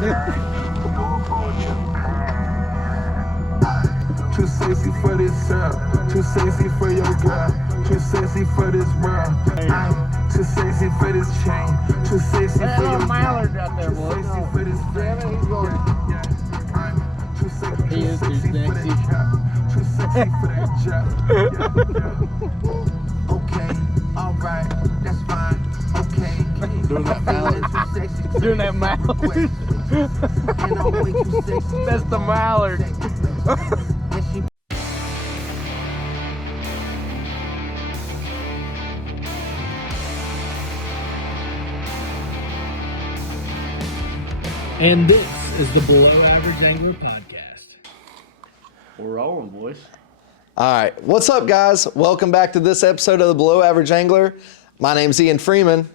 Too sexy for this girl, too sexy for your girl, too sexy for this world. I'm too sexy for this chain, too sexy for your mallard out there, too boy. sexy for this Damn it, he's going. I'm too sexy, He is too for that sexy. job, too sexy for that job. Okay, alright, that's fine. Okay, Doing that mallard. too sexy. Doing that mallard. And I'm way too sexy. That's the mallard. And she And this is the Below Average Angler Podcast. We're rolling, boys. All right, what's up, guys? Welcome back to this episode of the Below Average Angler. My name's Ian Freeman.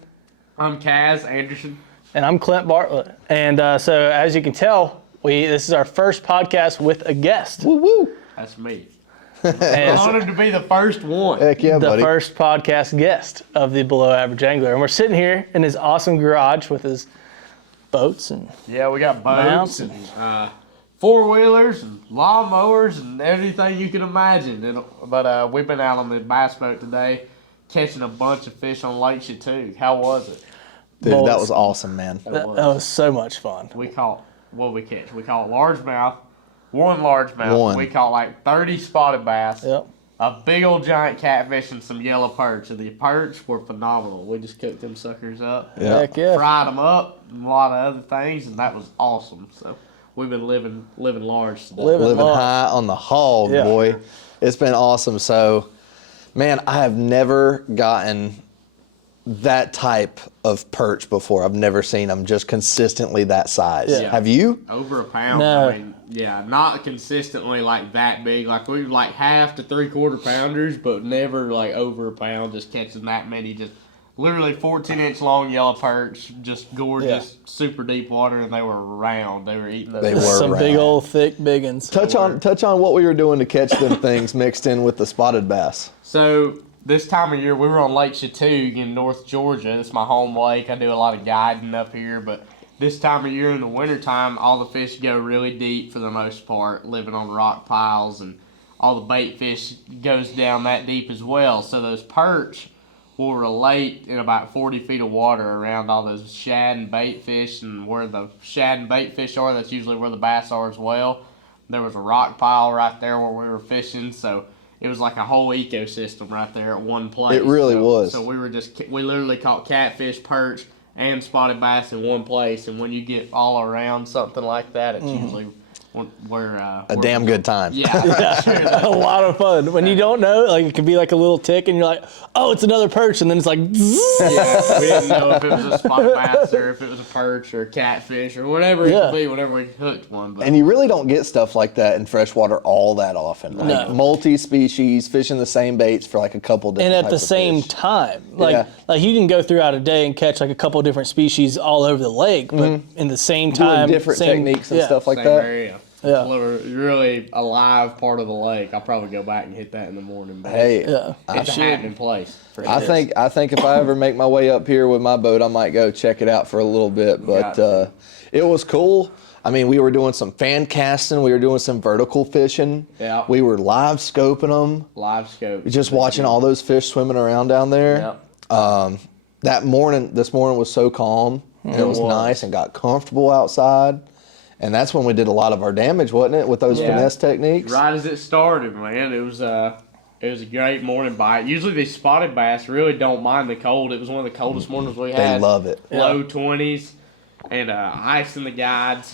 I'm Caz Anderson. And I'm Clint Bartlett. And so as you can tell, this is our first podcast with a guest. Woo woo! That's me. And I'm honored to be the first one. Heck yeah, the buddy. first podcast guest of the Below Average Angler. And we're sitting here in his awesome garage with his boats and Yeah, we got boats Mounts. and four-wheelers and lawnmowers and everything you can imagine. But we've been out on the bass boat today catching a bunch of fish on Lake Chatuge. How was it? Dude, that Bullets. was awesome, man. that was so much fun. We caught, what we catch? We caught largemouth, one largemouth. One. We caught like 30 spotted bass, Yep. a big old giant catfish, and some yellow perch. And the perch were phenomenal. We just cooked them suckers up. Yeah. Heck yeah. Fried them up, and a lot of other things, and that was awesome. So we've been living large today. Living Living large. high on the hog, Yeah. boy. It's been awesome. So, man, I have never gotten that type of perch before. I've never seen them just consistently that size. Yeah. Have you? Over a pound. No. I mean, yeah, not consistently like that big. Like we were like half to 3/4 pounders, but never like over a pound. Just catching that many, just literally 14-inch long yellow perch, just gorgeous, super deep water, and they were round. They were eating those. They were. Some right. big old thick biggins. Touch on what we were doing to catch them things mixed in with the spotted bass. So this time of year, we were on Lake Chatuge in North Georgia. It's my home lake. I do a lot of guiding up here, but this time of year in the wintertime, all the fish go really deep for the most part, living on rock piles, and all the bait fish goes down that deep as well. So those perch will relate in about 40 feet of water around all those shad and bait fish, and where the shad and bait fish are, that's usually where the bass are as well. There was a rock pile right there where we were fishing, so it was like a whole ecosystem right there at one place. It really was. So we literally caught catfish, perch, and spotted bass in one place, and when you get all around something like that, it's usually where A damn good time. Yeah, sure. A lot of fun. When you don't know, like it could be like a little tick and you're like, oh, it's another perch. And then it's like, zzz. Yeah, we didn't know if it was a spotted bass or if it was a perch or a catfish or whatever it Yeah. could be whenever we hooked one. But And you really don't get stuff like that in freshwater all that often. Like No. multi-species, fishing the same baits for like a couple different And at the types of same fish. time, Yeah. like you can go throughout a day and catch like a couple different species all over the lake, but in the same Doing time, different same, techniques and yeah. stuff like same that. area. Yeah. It's really a live part of the lake. I'll probably go back and hit that in the morning. But Hey, Yeah. it's a happening place. For I sure. think if I ever make my way up here with my boat, I might go check it out for a little bit. But Gotcha. it was cool. I mean, we were doing some fan casting. We were doing some vertical fishing. Yeah. We were live scoping them. live scope. Just watching all those fish swimming around down there. Yep. This morning was so calm. And it was nice and got comfortable outside. And that's when we did a lot of our damage, wasn't it, with those Yeah. finesse techniques? Right as it started, man, it was a great morning bite. Usually these spotted bass really don't mind the cold. It was one of the coldest mornings we They had. love it. Low 20s and ice in the guides.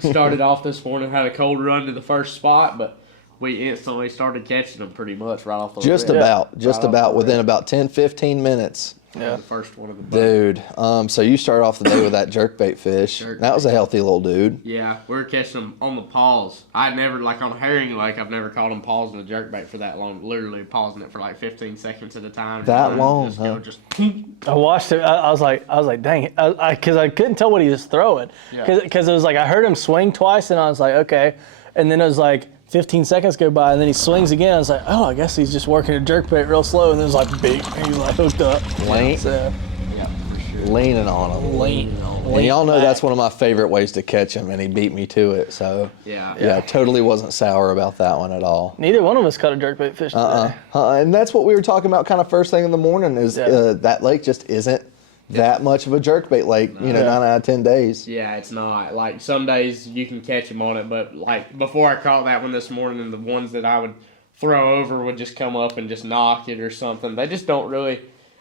Started off this morning, had a cold run to the first spot, but we instantly started catching them pretty much right off the Just rip. about Right off the within rip. about 10, 15 minutes. Yeah. The first one of the boat. Dude, so you started off the day with that jerkbait fish. That was a healthy little dude. Yeah, we were catching them on the pause. I'd never, like on a herring lake, I've never caught them pausing a jerkbait for that long. Literally pausing it for like 15 seconds at a time. That And long, just huh? go, just I watched it. I was like, dang it, because I couldn't tell what he was throwing. Yeah. Because it was like I heard him swing twice, and I was like, okay. And then it was like 15 seconds go by, and then he swings again. I was like, oh, I guess he's just working a jerkbait real slow. And then it was like big, and he's like hooked up. Lane. So, yeah, for sure. Leaning on him. And y'all know that's one of my favorite ways to catch him, and he beat me to it. So yeah, totally wasn't sour about that one at all. Neither one of us caught a jerkbait fish today. And that's what we were talking about kind of first thing in the morning is that lake just isn't that much of a jerkbait lake, 9 out of 10 days. Yeah, it's not. Like, some days you can catch them on it, but, like, before I caught that one this morning, the ones that I would throw over would just come up and just knock it or something. They just don't really...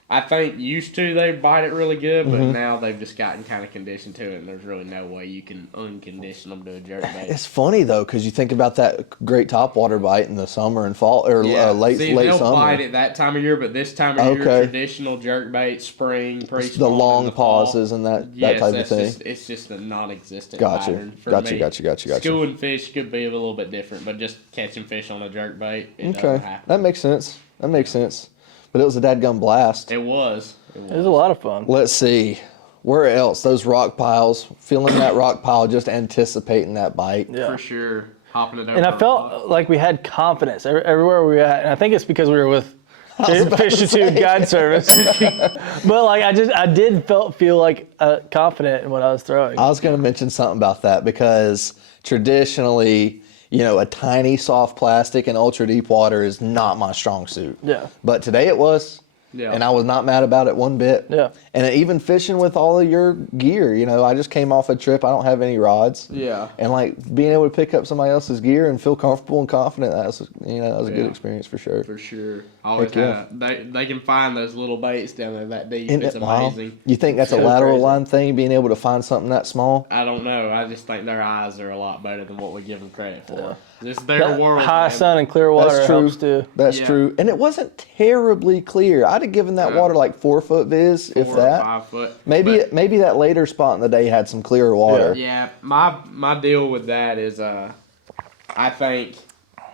I think used to they bite it really good, but now they've just gotten kind of conditioned to it, and there's really no way you can uncondition them to a jerkbait. It's funny though, because you think about that great topwater bite in the summer and fall or late they'll summer. Bite it that time of year, but this time of year, traditional jerkbait, spring, pre-spawn, the long the pauses and that type of thing. It's just a non-existent Gotcha. pattern for me. Gotcha. Schooling fish could be a little bit different, but just catching fish on a jerkbait, it doesn't happen. That makes sense. But it was a dadgum blast. It was It was a lot of fun. Let's see. Where else? Those rock piles. Feeling that rock pile, just anticipating that bite. Yeah. for sure. Hopping it over. And I felt like we had confidence everywhere we were at. And I think it's because we were with Fish Chatuge Guide Service. But like I did feel like confident in what I was throwing. I was going to mention something about that because traditionally, a tiny soft plastic in ultra deep water is not my strong suit. Yeah. But today it was. Yeah. And I was not mad about it one bit. Yeah. And even fishing with all of your gear, I just came off a trip. I don't have any rods. Yeah. And like being able to pick up somebody else's gear and feel comfortable and confident, that was a good experience for sure. For sure. Always they can find those little baits down there that deep. Isn't It's it wild? amazing. You think that's a lateral line thing, being able to find something that small? I don't know. I just think their eyes are a lot better than what we give them credit for. It's their world. High man. sun and clear water That's true. helps too. That's Yeah. true. And it wasn't terribly clear. I'd have given that water like 4 foot viz, if 4 or that. 5 foot. Maybe But, maybe that later spot in the day had some clearer water. yeah, my deal with that is I think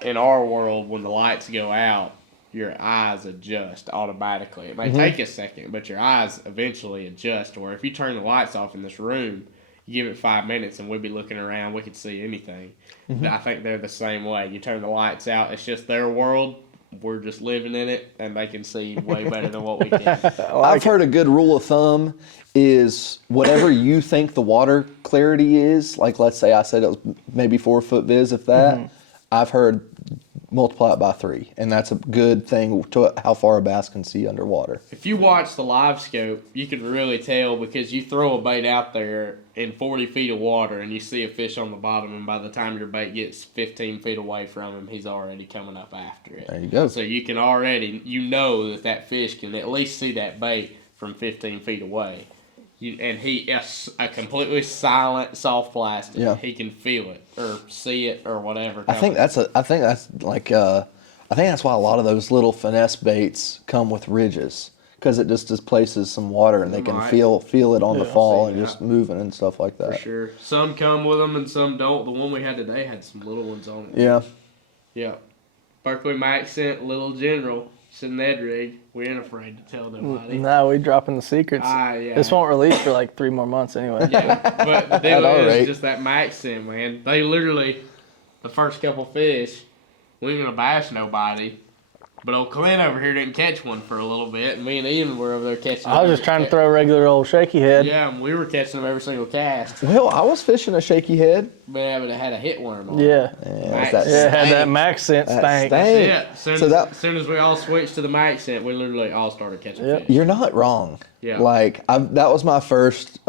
in our world when the lights go out, your eyes adjust automatically. It may take a second, but your eyes eventually adjust. Or if you turn the lights off in this room, you give it 5 minutes and we'd be looking around, we could see anything. I think they're the same way. You turn the lights out, it's just their world. We're just living in it, and they can see way better than what we can. I've heard a good rule of thumb is whatever you think the water clarity is, like let's say I said it was maybe 4 foot viz, if that, I've heard multiply it by 3, and that's a good thing to how far a bass can see underwater. If you watch the live scope, you can really tell because you throw a bait out there in 40 feet of water and you see a fish on the bottom, and by the time your bait gets 15 feet away from him, he's already coming up after it. There you go. So you can already, that fish can at least see that bait from 15 feet away. And he is a completely silent, soft plastic. Yeah. He can feel it or see it or whatever. I think that's why a lot of those little finesse baits come with ridges, because it just displaces some water and they can feel it on the fall and just moving and stuff like that. For sure. Some come with them and some don't. The one we had today had some little ones on it. Yeah. Yeah. Berkeley Accent, Little General, sitting Ed rig. We ain't afraid to tell nobody. No, we dropping the secrets. Yeah. This won't release for like 3 more months anyway. Yeah, but the deal At all is rate. just that Accent, man. They literally, the first couple fish, we ain't gonna bash nobody. But old Clint over here didn't catch one for a little bit, and me and Ian were over there catching them. I was just trying to throw a regular old shaky head. Yeah, and we were catching them every single cast. Well, I was fishing a shaky head. But it had a hit worm on it. Yeah. Yeah, Max. Yeah, it had that Stank. max scent That stank. stank. Yeah, as soon as we all switched to the Accent, we literally all started catching fish. You're not wrong. Yeah. Like that was my first,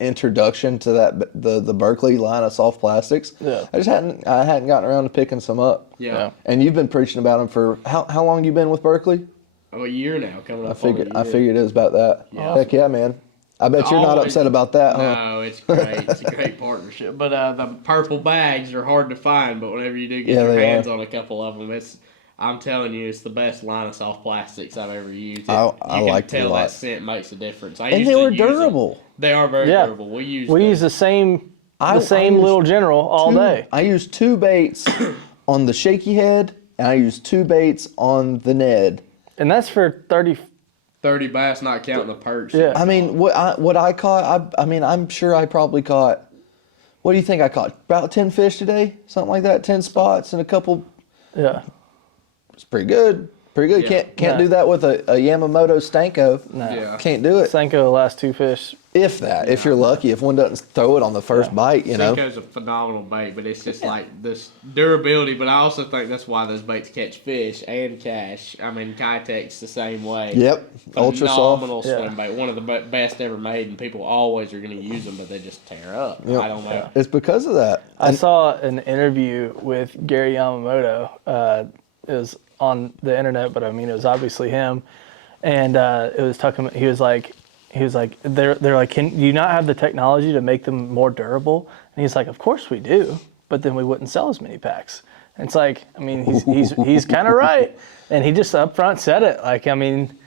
introduction to that the Berkeley line of soft plastics. Yeah. I hadn't gotten around to picking some up. Yeah. And you've been preaching about them for how long you been with Berkeley? Oh, a year now, coming up. I figured it was about that. Yeah. Heck yeah, man. I bet you're not Always. upset about that, huh? No, it's great. It's a great partnership. But the purple bags are hard to find. But whenever you do get Yeah, your they hands are. on a couple of them, I'm telling you, it's the best line of soft plastics I've ever used. I you can liked it a tell lot. that scent makes a difference. And they were durable. They are very Yeah. durable. We use We use the I same used little general all day. I used 2 baits on the shaky head, and I used 2 baits on the Ned. And that's for 30. 30 bass, not counting the perch. Yeah. I mean, what I caught, I'm sure I probably caught, what do you think I caught? About 10 fish today? Something like that, 10 spots and a couple. Yeah. It's pretty good. Pretty good. Yeah. Can't do that with a Yamamoto Stanko. No. Yeah. Can't do it. Senko, the last 2 fish. If that, if you're lucky, if one doesn't throw it on the first bite, you know. Senko's a phenomenal bait, but it's just like this durability. But I also think that's why those baits catch fish and cash. I mean, Kitek's the same way. Yep. Ultra soft. Phenomenal swim bait. One of the best ever made, and people always are going to use them, but they just tear up. Yep. I don't know. It's because of that. I saw an interview with Gary Yamamoto. It was on the internet, but I mean, it was obviously him. And it was talking. He was like, they're like, can you not have the technology to make them more durable? And he's like, of course we do, but then we wouldn't sell as many packs. And it's like, I mean, he's kind of right, and he just up front said it. Like, I mean,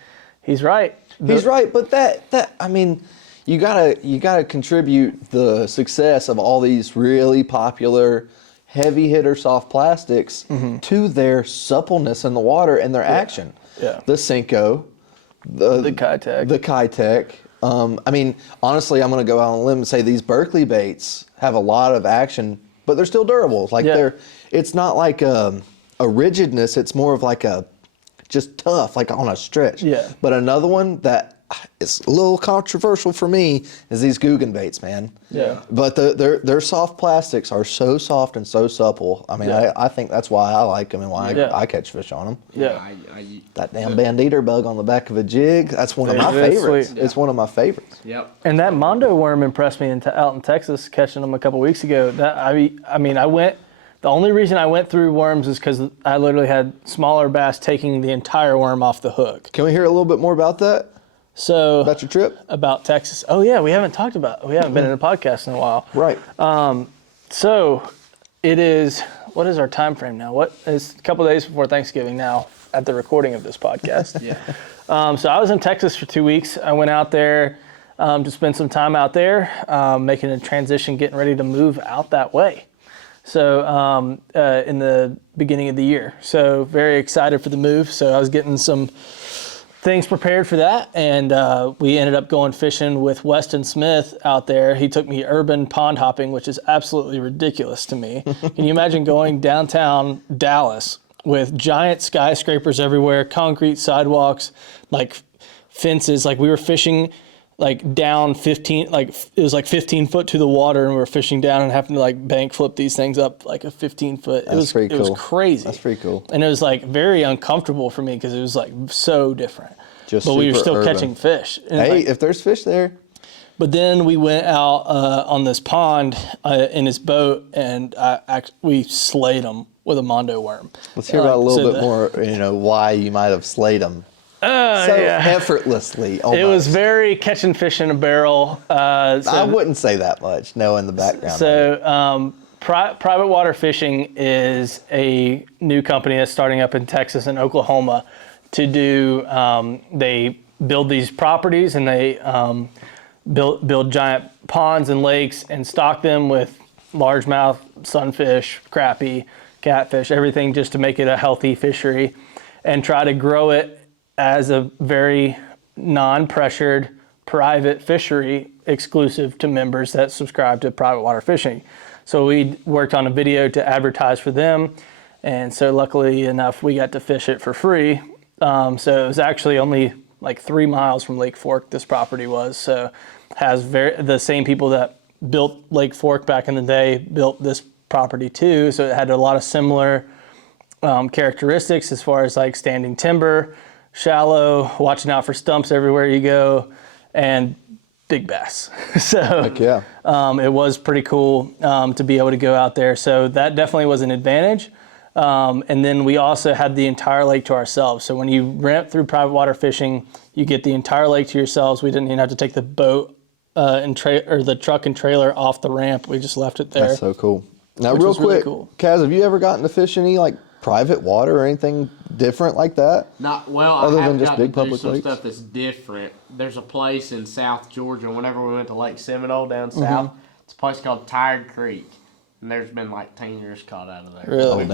he's right. He's right, but that I mean, you gotta contribute the success of all these really popular heavy hitter soft plastics to their suppleness in the water and their action. Yeah. The Senko, the Kitek. I mean, honestly, I'm going to go out on a limb and say these Berkeley baits have a lot of action, but they're still durable. Like it's not like a rigidness. It's more of like a just tough, like on a stretch. Yeah. But another one that is a little controversial for me is these Googan Baits, man. Yeah. But their soft plastics are so soft and so supple. I mean, I think that's why I like them and why I catch fish on them. Yeah. That damn banditor bug on the back of a jig, that's one of my It's favorites. sweet. It's one of my favorites. Yep. And that Mondo worm impressed me out in Texas, catching them a couple weeks ago. I mean, the only reason I went through worms is because I literally had smaller bass taking the entire worm off the hook. Can we hear a little bit more about that? So About your trip? about Texas. Oh yeah, we haven't been in a podcast in a while. Right. So it is, what is our time frame now? It's a couple days before Thanksgiving now at the recording of this podcast. So I was in Texas for 2 weeks. I went out there to spend some time out there, making a transition, getting ready to move out that way. So in the beginning of the year. So very excited for the move. So I was getting some things prepared for that, and we ended up going fishing with Weston Smith out there. He took me urban pond hopping, which is absolutely ridiculous to me. Can you imagine going downtown Dallas with giant skyscrapers everywhere, concrete sidewalks, like fences? Like we were fishing like down 15, like it was like 15 foot to the water, and we were fishing down and having to like bank flip these things up like a 15 foot. That's pretty cool. It was crazy. That's pretty cool. And it was like very uncomfortable for me because it was like so different. Just but we were super still urban. catching fish. And Hey, like, if there's fish there. but then we went out on this pond in his boat, and we slayed him with a Mondo worm. Let's hear about a little bit more, why you might have slayed them. Effortlessly, almost. It was very catching fish in a barrel. I wouldn't say that much, knowing the background. So Private Water Fishing is a new company that's starting up in Texas and Oklahoma to do, they build these properties, and they build giant ponds and lakes and stock them with largemouth, sunfish, crappie, catfish, everything just to make it a healthy fishery, and try to grow it as a very non-pressured private fishery exclusive to members that subscribe to Private Water Fishing. So we worked on a video to advertise for them, and so luckily enough we got to fish it for free. So it was actually only like 3 miles from Lake Fork, this property was. So has the same people that built Lake Fork back in the day built this property too. So it had a lot of similar characteristics as far as like standing timber, shallow, watching out for stumps everywhere you go, and big bass. So Heck yeah. it was pretty cool to be able to go out there. So that definitely was an advantage. And then we also had the entire lake to ourselves. So when you rent through Private Water Fishing, you get the entire lake to yourselves. We didn't even have to take the boat or the truck and trailer off the ramp. We just left it there. That's so cool. Now, Which real was really quick, cool. Kaz, have you ever gotten to fish any like private water or anything different like that? Not well. Other I than have just got big to do public some lakes? stuff that's different. There's a place in South Georgia. Whenever we went to Lake Seminole down Mm-hmm. south, it's a place called Tired Creek, and there's been like 10 years caught out of there. Really?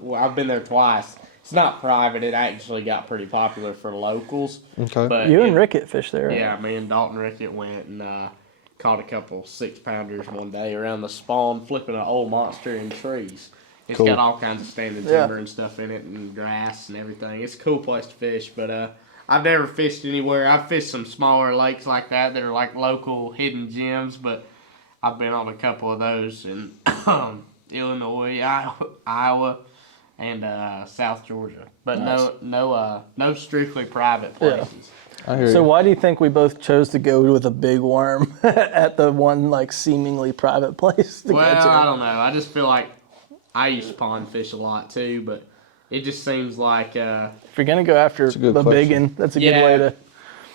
Well, I've been there twice. It's not private. It actually got pretty popular for locals. Okay. But You and Rickett fished there, right? Yeah, me and Dalton Rickett went and caught a couple 6-pounders one day around the spawn, flipping an old monster in trees. It's Cool. got all kinds of standing timber and stuff in it, and grass and everything. It's a cool place to fish, but I've never fished anywhere. I've fished some smaller lakes like that are like local hidden gems, but I've been on a couple of those in Illinois, Iowa, and South Georgia. But no strictly private places. I hear So you. why do you think we both chose to go with a big worm at the one like seemingly private place to Well, go to? I don't know. I just feel like I used to pond fish a lot too, but it just seems like If you're gonna go after a good the big question. one, that's a good way to.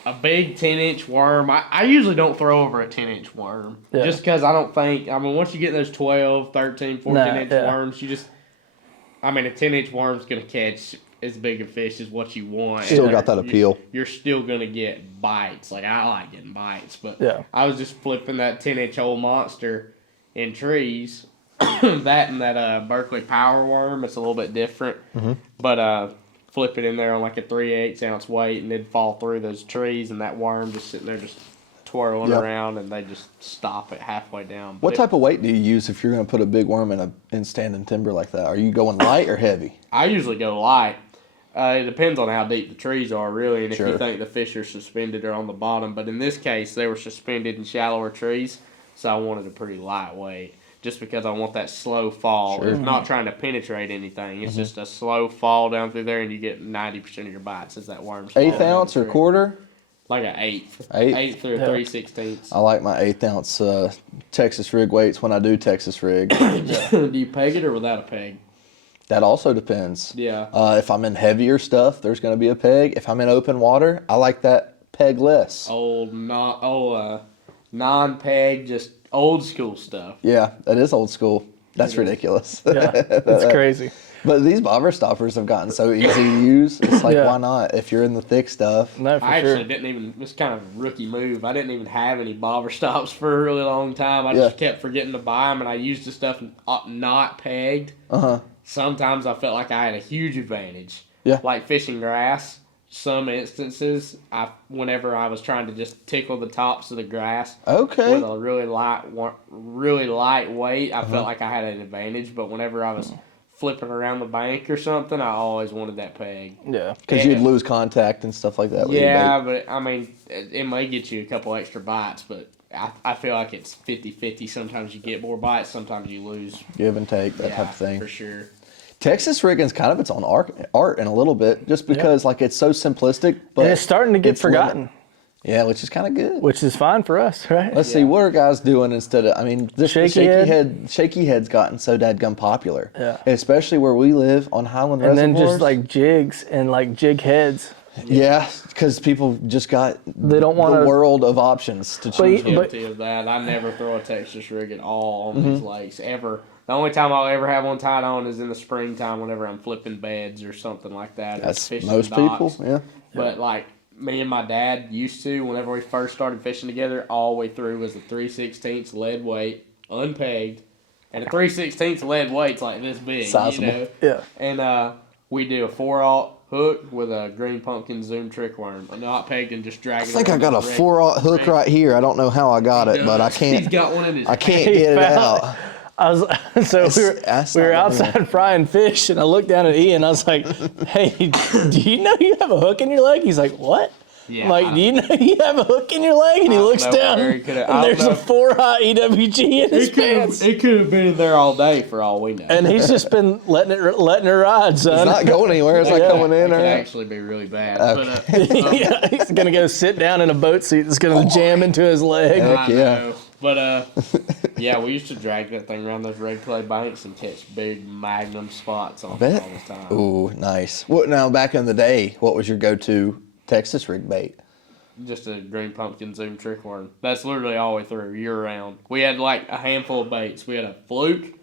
a big 10-inch worm. I usually don't throw over a 10-inch worm. Yeah. Just because I don't think, once you get those 12, 13, 14-inch yeah. worms, a 10-inch worm's going to catch as big a fish as what you want. Still And got that appeal. You're still going to get bites. Like, I like getting bites, but Yeah. I was just flipping that 10-inch old monster in trees. That and that Berkeley power worm, it's a little bit different. Mm-hmm. But flip it in there on like a 3/8 ounce weight, and it'd fall through those trees, and that worm just sitting there just twirling Yep. around, and they just stop it halfway down. What type of weight do you use if you're going to put a big worm in standing timber like that? Are you going light or heavy? I usually go light. It depends on how deep the trees are, really, and if Sure. you think the fish are suspended or on the bottom. But in this case, they were suspended in shallower trees, so I wanted a pretty light weight, just because I want that slow fall. Sure. It's not trying to penetrate anything. It's just a slow fall down through there, and you get 90% of your bites as that worm's falling Eighth down ounce the or tree. quarter? Like an eighth. Eighth? Eighth or 3/16. I like my 1/8 ounce Texas rig weights when I do Texas rig. Do you peg it or without a peg? That also depends. Yeah. If I'm in heavier stuff, there's going to be a peg. If I'm in open water, I like that peg less. Non-peg, just old school stuff. Yeah, that is old school. That's ridiculous. Yeah, that's crazy. But these bobber stoppers have gotten so easy to use. It's like, Yeah. why not? If you're in the thick stuff. No, for I sure. actually didn't even, it's kind of a rookie move. I didn't even have any bobber stops for a really long time. I Yeah. just kept forgetting to buy them, and I used the stuff not pegged. Uh-huh. Sometimes I felt like I had a huge advantage. Yeah. Like fishing grass. Some instances, whenever I was trying to just tickle the tops of the grass Okay. with a really light weight, I felt like I had an advantage. But whenever I was flipping around the bank or something, I always wanted that peg. Yeah. Because you'd lose contact and stuff like that. with your Yeah, bait. but it may get you a couple extra bites, but I feel like it's 50-50. Sometimes you get more bites, sometimes you lose. Give and take, that type of thing. For sure. Texas rigging's kind of its own art in a little bit, just because like it's so simplistic. But And it's starting to get it's forgotten, limit. Yeah, which is kind of good. which is fine for us, right? Let's see, what are guys doing instead of? I mean, this Shaky head. shaky head's gotten so dadgum popular. Yeah. And especially where we live on Highland And then Reservoirs. just like jigs and like jig heads. yeah, because people just got They don't the wanna- world of options to choose from. Guilty of that. I never throw a Texas rig at all on Mm-hmm. these lakes, ever. The only time I'll ever have one tied on is in the springtime whenever I'm flipping beds or something like that. or That's fishing most docks. people. Yeah. But like me and my dad used to, whenever we first started fishing together, all the way through was a 3/16 lead weight, unpegged, and a 3/16 lead weight's like this big, Sizable. you know. Yeah. And we do a 4/0 hook with a green pumpkin zoom trick worm, not pegged and just dragging. I think I got a 4/0 hook right here. I don't know how I got it, but I He's can't. got one in his I can't hand. get it found out. I was so That's we were not gonna outside frying fish, and I looked down at Ian. I was like, "Hey, do you know you have a hook in your leg?" He's like, "What?" Yeah, I'm like, "Do you know you have a hook in your leg?" And he I don't looks know down, where he coulda- I and don't there's a know. 4/0 EWG in his pants. It could have been in there all day for all we know. And he's just been letting her ride, son. It's not going anywhere. It's not Yeah. coming it in could or out. actually be really bad. But, Yeah, he's gonna go sit down in a boat seat that's gonna jam into his leg. Heck I yeah. know. But yeah, we used to drag that thing around those red clay banks and catch big magnum spots on it Bet. all the time. Ooh, nice. What now? Back in the day, what was your go-to Texas rig bait? Just a green pumpkin zoom trick worm. That's literally all the way through, year round. We had like a handful of baits. We had a fluke,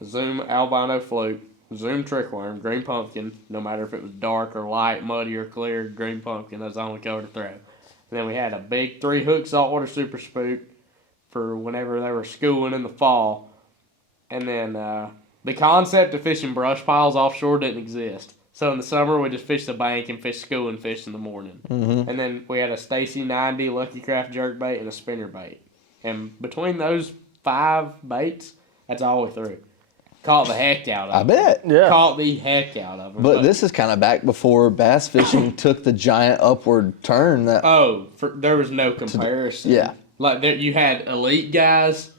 a zoom albino fluke, zoom trick worm, green pumpkin, no matter if it was dark or light, muddy or clear, green pumpkin, that's the only color to throw. And then we had a big 3-hook saltwater super spook for whenever they were schooling in the fall. And then the concept of fishing brush piles offshore didn't exist. So in the summer, we just fished the bank and fished schooling fish in the morning. Mm-hmm. And then we had a Stacy 90 Lucky Craft jerkbait and a spinner bait. And between those 5 baits, that's all we threw. Caught the heck out of I them. bet. Yeah. Caught the heck out of them. But this is kind of back before bass fishing took the giant upward turn. That there was no comparison. yeah. Like you had elite guys,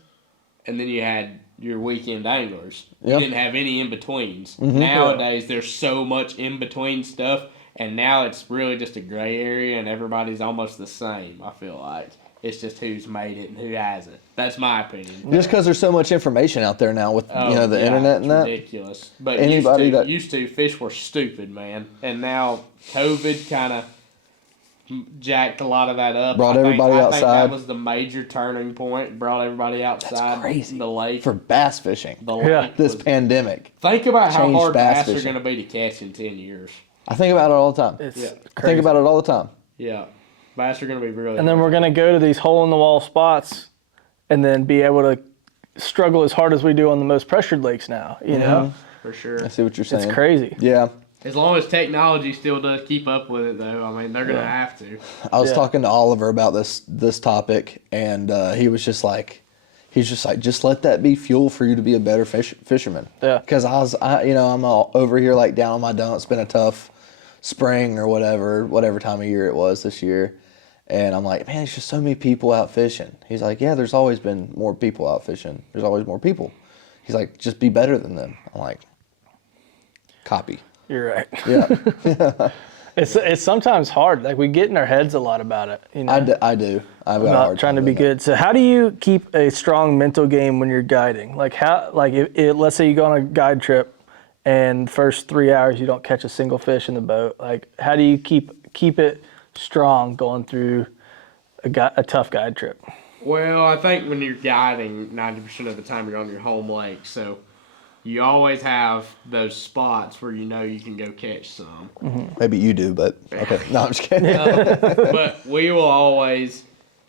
and then you had your weekend anglers. Yep. You didn't have any in betweens. Nowadays, there's so much in between stuff, and now it's really just a gray area, and everybody's almost the same. I feel like it's just who's made it and who hasn't. That's my opinion. Just because there's so much information out there now with the internet and it's that. ridiculous. But Anybody used to fish were stupid, man, and now COVID kind of jacked a lot of that up. Brought everybody I think outside. that was the major turning point. Brought everybody outside. That's crazy. The lake For bass fishing. The Yeah. lake This was- pandemic. Think about how changed hard bass bass are fishing. going to be to catch in 10 years. I think about it all the time. It's Yeah. I crazy. think about it all the time. Yeah, bass are going to be really. And then we're going to go to these hole-in-the-wall spots and then be able to struggle as hard as we do on the most pressured lakes now, you know? for sure. I see what you're saying. It's crazy. Yeah. As long as technology still does keep up with it, though, I mean, they're going to have to. I was Yeah. talking to Oliver about this topic, and he was just like, just let that be fuel for you to be a better fisherman. Yeah. Because I'm all over here like down on my dump. It's been a tough spring or whatever time of year it was this year, and I'm like, man, there's just so many people out fishing. He's like, yeah, there's always been more people out fishing. There's always more people. He's like, just be better than them. I'm like, copy. You're right. Yeah, It's sometimes hard. Like we get in our heads a lot about it, you know? I do. I've got a About hard trying to time be doing good. So how do you keep a strong mental game when you're guiding? Like if let's say you go on a guide trip and first 3 hours you don't catch a single fish in the boat. Like how do you keep it strong going through a tough guide trip? Well, I think when you're guiding, 90% of the time you're on your home lake, so you always have those spots where you know you can go catch some. that. Maybe you do, but okay. No, I'm just kidding. But we will always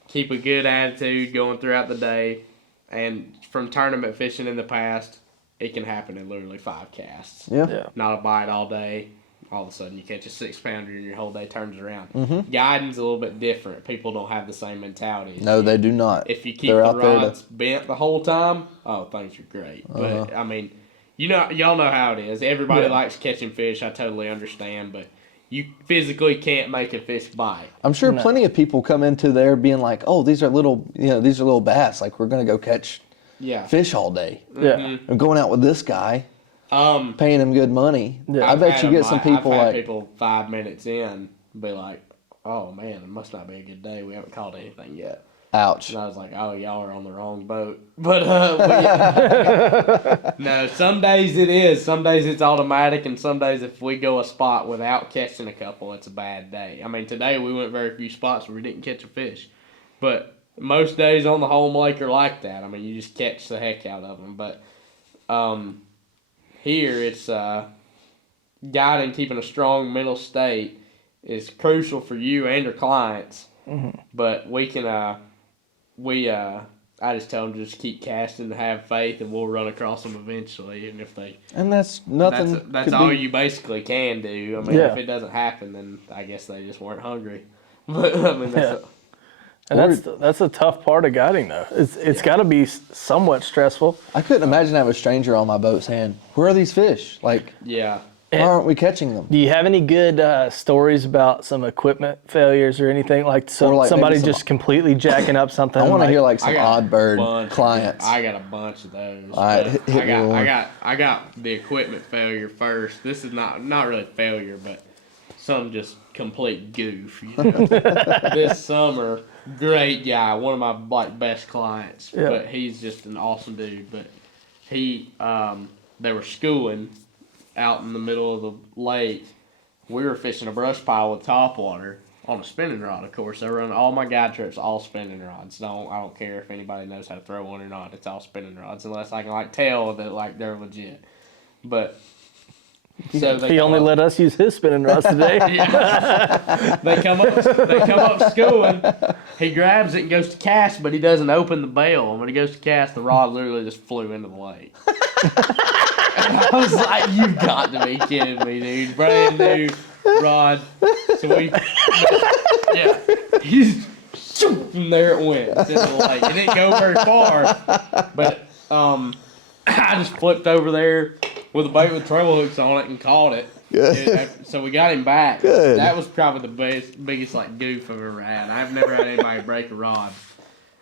keep a good attitude going throughout the day. And from tournament fishing in the past, it can happen in literally 5 casts. Yeah. Yeah. Not a bite all day. All of a sudden you catch a 6-pounder and your whole day turns around. Guiding's a little bit different. People don't have the same mentality. No, they do not. If you keep They're the out there to- rods bent the whole time, things are great. But I mean, y'all know how it is. Everybody likes catching fish. I totally understand, but you physically can't make a fish bite. I'm sure plenty of people come into there being like, "Oh, these are little bass. Like we're gonna go catch Yeah. fish all day. Yeah. I'm going out with this guy, paying him good money. Yeah. I bet you get some people I've had like, people 5 minutes in be like, "Oh man, it must not be a good day. We haven't caught anything yet." ouch. And I was like, "Oh, y'all are on the wrong boat." But no, some days it is. Some days it's automatic, and some days if we go a spot without catching a couple, it's a bad day. I mean, today we went very few spots where we didn't catch a fish, but most days on the home lake are like that. I mean, you just catch the heck out of them. But here it's guiding, keeping a strong mental state is crucial for you and your clients. But we can I just tell them to just keep casting and have faith, and we'll run across them eventually. And if they, And that's nothing. that's could all be- you basically can do. I mean, Yeah. if it doesn't happen, then I guess they just weren't hungry. But I mean, that's And that's a tough part of guiding though. It's got to be somewhat stressful. I couldn't imagine having a stranger on my boat saying, "Where are these fish? Like, yeah. why aren't we catching them?" Do you have any good stories about some equipment failures or anything like, Or like somebody maybe some- just completely jacking up something? I want to hear like I some got odd bird a bunch clients. I got a bunch of those. All right, but hit me with one. I got the equipment failure first. This is not really failure, but some just complete goof. You know? This summer, great guy, one of my best clients, Yeah. but he's just an awesome dude. But he, they were schooling out in the middle of the lake. We were fishing a brush pile with topwater on a spinning rod, of course. I run all my guide trips, all spinning rods. I don't care if anybody knows how to throw one or not. It's all spinning rods, unless I can like tell that like they're legit. But so they He come only up- let us use his spinning rods today. They come up schooling. He grabs it and goes to cast, but he doesn't open the bail. And when he goes to cast, the rod literally just flew into the lake. I was like, "You've got to be kidding me, dude! Brand new rod." So he's and there it went into the lake. It didn't go very far, but I just flipped over there with a bait with treble hooks on it and caught it. Good. So we got him back. Good. That was probably the biggest like goof I've ever had. I've never had anybody break a rod.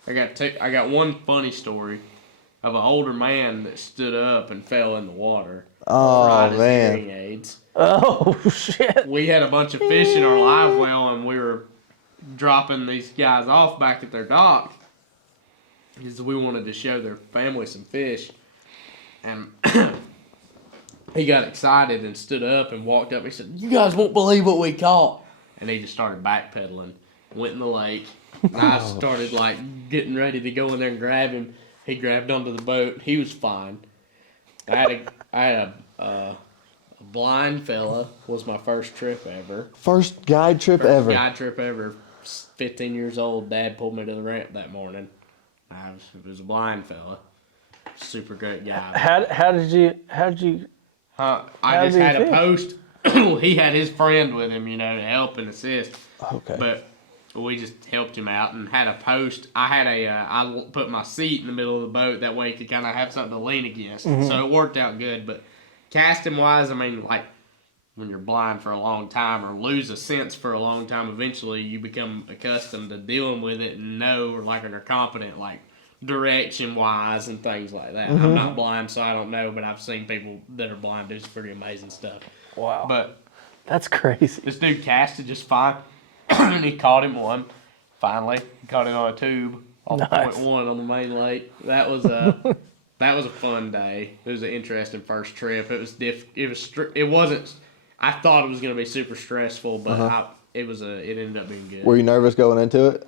I got one funny story of an older man that stood up and fell in the water. Oh, fried his man. hearing aids. Oh shit! We had a bunch of fish in our live well, and we were dropping these guys off back at their dock because we wanted to show their family some fish. And he got excited and stood up and walked up. He said, "You guys won't believe what we caught." And he just started backpedaling, went in the lake. And I started like getting ready to go in there and grab him. He grabbed onto the boat. He was fine. I had a blind fella. Was my first trip ever. First guide trip ever. Guide trip ever. 15 years old. Dad pulled me to the ramp that morning. It was a blind fella. Super great guy. How did you? I just had a post. He had his friend with him, to help and assist. Okay. But we just helped him out and had a post. I put my seat in the middle of the boat. That way he could kind of have something to lean against. Mm-hmm. So it worked out good. But casting wise, I mean, like when you're blind for a long time or lose a sense for a long time, eventually you become accustomed to dealing with it and know, or like, are competent, like direction wise and things like that. Mm-hmm. I'm not blind, so I don't know, but I've seen people that are blind do some pretty amazing stuff. Wow. But That's crazy. this dude casted just fine. And he caught him one. Finally, he caught it on a tube off Nice. 0.1 on the main lake. That was a fun day. It was an interesting first trip. It was it wasn't. I thought it was going to be super stressful, but it ended up being good. Were you nervous going into it?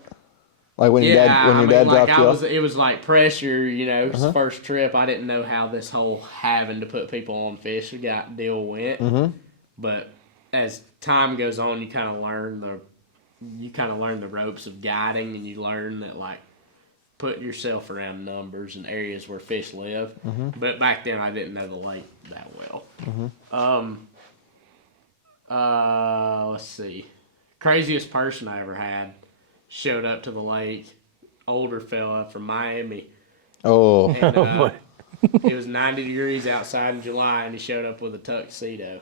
Like when your dad dropped you off? It was like pressure, It's first trip. I didn't know how this whole having to put people on fish deal went. Mm-hmm. But as time goes on, you kind of learn the ropes of guiding, and you learn that like put yourself around numbers and areas where fish live. Mm-hmm. But back then, I didn't know the lake that well. Mm-hmm. Let's see. Craziest person I ever had showed up to the lake. Older fella from Miami. Oh. And, it was 90 degrees outside in July, and he showed up with a tuxedo.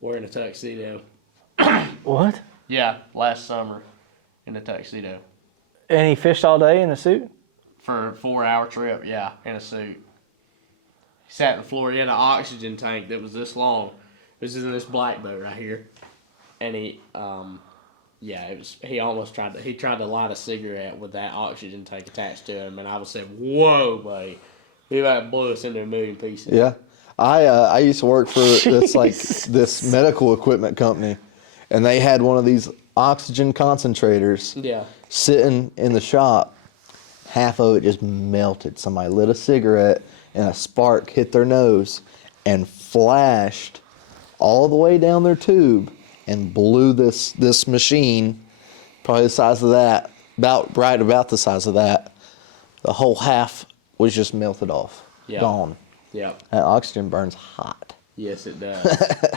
Wearing a tuxedo. What? Yeah, last summer in a tuxedo. And he fished all day in a suit? For a 4-hour trip, yeah, in a suit. He sat in the floor. He had an oxygen tank that was this long. It was in this black boat right here. And he tried to light a cigarette with that oxygen tank attached to him, and I was saying, "Whoa, buddy, he about blew us into a million pieces." Yeah. I used to work for this medical equipment company, and they had one of these oxygen concentrators sitting in the shop. Half of it just melted. Somebody lit a cigarette, and a spark hit their nose and flashed all the way down their tube and blew this machine, probably the size of that, about the size of that. The whole half was just melted off, gone. Yeah. That oxygen burns hot. Yes, it does.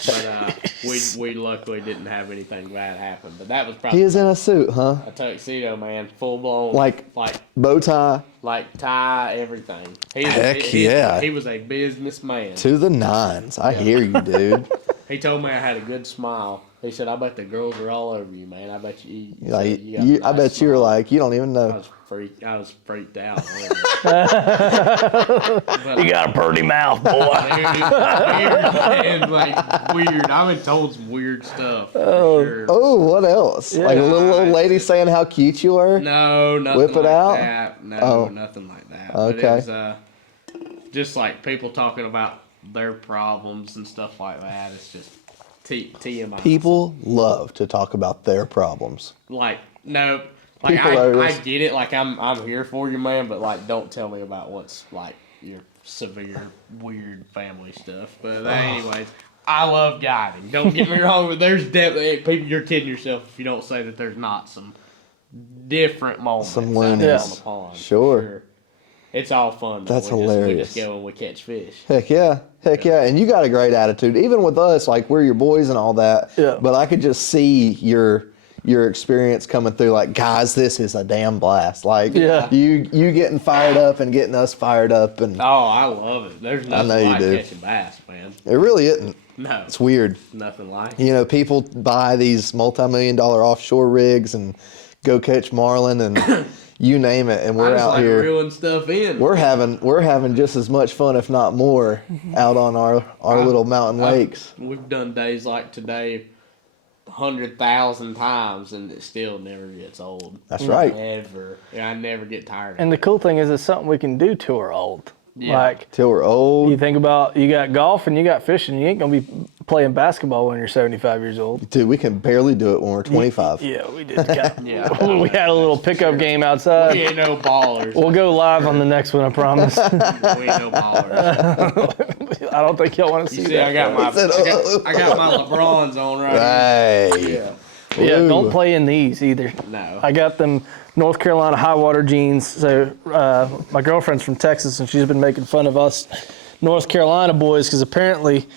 But we luckily didn't have anything bad happen. But that was probably He is in a suit, huh? a tuxedo, man, full blown, Like bow tie like tie, everything. Yeah. He was a businessman. to the nines. I hear you, dude. He told me I had a good smile. He said, "I bet the girls are all over you, man. I bet you." Like, you got a I nice bet you were smile." like, you don't even I know. was freaked out. You got a pretty mouth, boy. Weird, like weird. I've been told some weird stuff. For sure. Oh, what else? Like a little old lady saying how cute you were? No, nothing Whip it like out? that. No, Oh. nothing like that. Okay. But it was just like people talking about their problems and stuff like that. It's just TMI. People love to talk about their problems. Like, no. Like, People are I just- get it. Like, I'm here for you, man. But, like, don't tell me about what's, like, your severe, weird family stuff. But anyways, I love guiding. Don't get me wrong. But there's definitely people. You're kidding yourself if you don't say that there's not some different moments Some out there learnings. on the pond. Sure. It's all fun. Though. That's We hilarious. just go and we catch fish. Heck yeah. And you got a great attitude. Even with us, like we're your boys and all that. Yeah. But I could just see your your experience coming through. Like, guys, this is a damn blast. Like, Yeah. you getting fired up and getting us fired up, and Oh, I love it. There's nothing know you like do. catching bass, man. it really isn't. No, It's weird. nothing like it. You know, people buy these multi-million-dollar offshore rigs and go catch marlin and you name it, and I we're just out like here. reeling stuff in. We're having just as much fun, if not more, out on our little mountain lakes. We've done days like today 100,000 times, and it still never gets old. That's right. Never. Yeah, I never get tired. And the cool thing is, it's something we can do till we're old. Yeah. Like, Till we're old. you think about, you got golf and you got fishing. You ain't gonna be playing basketball when you're 75 years old. Dude, we can barely do it when we're 25. Yeah, we did. Got, Yeah. we had a little pickup game outside. We ain't no ballers. We'll go live on the next one, I promise. We ain't no ballers. I don't think y'all want to see You see, that. I got my said, I got my LeBrons on right Hey. here. Yeah, Ooh. don't play in these either. No. I got them North Carolina high water jeans. So my girlfriend's from Texas, and she's been making fun of us North Carolina boys because apparently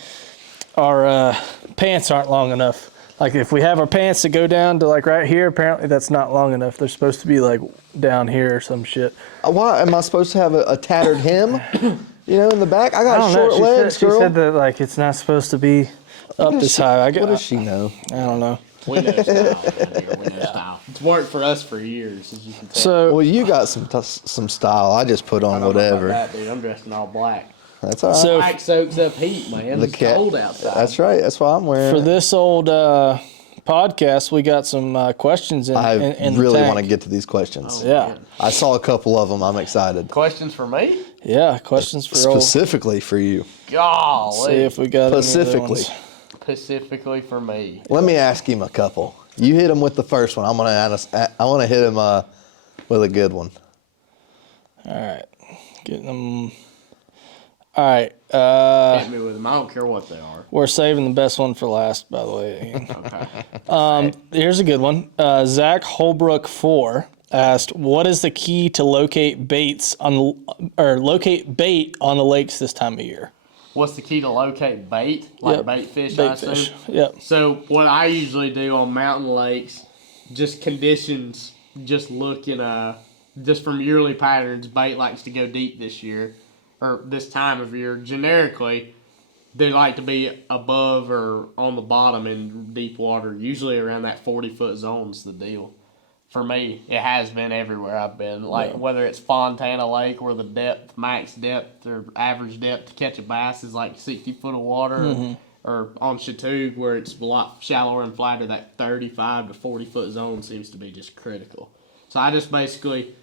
our pants aren't long enough. Like, if we have our pants that go down to like right here, apparently that's not long enough. They're supposed to be like down here or some shit. Why am I supposed to have a tattered hem? You know, in the back. I I got don't short know. legs, She girl. said that like it's not supposed to be up this high. What does she know? I don't know. We know style. Man, we know style. It's worked for us for years, as you can tell. So Well, you got some style. I just put on I don't know about whatever. that, dude. I'm dressed in all black. That's all right. So- Black soaks up heat, man. It's cat- cold outside. That's right. That's why I'm wearing. for it. this old podcast, we got some questions in the really tank. want to get to these questions. Yeah, I saw a couple of them. I'm excited. Questions for me? yeah. Questions for old. Specifically for you. Golly. See if we got any other Specifically. ones. Specifically for me. Let me ask him a couple. You hit him with the first one. I want to hit him with a good one. All right, getting them. All right, Hit me with them. I don't care what they are. we're saving the best one for last, by the way. Okay. Here's a good one. Zach Holbrook 4 asked, "What is the key to locate bait on the lakes this time of year?" What's the key to locate bait? Like Yep. bait fish, I Bait assume? fish. Yep. So what I usually do on mountain lakes, just conditions, just looking, just from yearly patterns, bait likes to go deep this year, or this time of year. Generically, they like to be above or on the bottom in deep water. Usually around that 40-foot zone is the deal. For me, it has been everywhere I've been. Like, whether it's Fontana Lake, where the depth, max depth or average depth to catch a bass is like 60 foot of water, or on Chatuge, where it's a lot shallower and flatter, that 35 to 40 foot zone seems to be just critical. So I just basically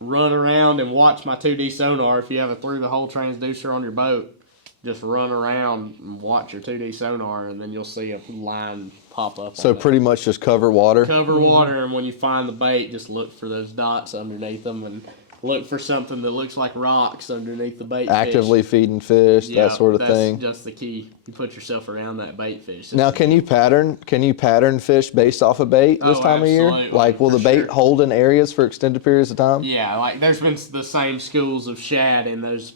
run around and watch my 2D sonar. If you have a through the hole transducer on your boat, just run around and watch your 2D sonar, and then you'll see a line pop up. So on it. pretty much just cover water. Cover water, and when you find the bait, just look for those dots underneath them, and look for something that looks like rocks underneath the bait Actively fish. feeding fish, that sort of that's thing. just the key. You put yourself around that bait fish. Now, can you pattern fish based off of bait this Oh, time of year? absolutely, Like, will the for bait sure. hold in areas for extended periods of time? Yeah, like there's been the same schools of shad in those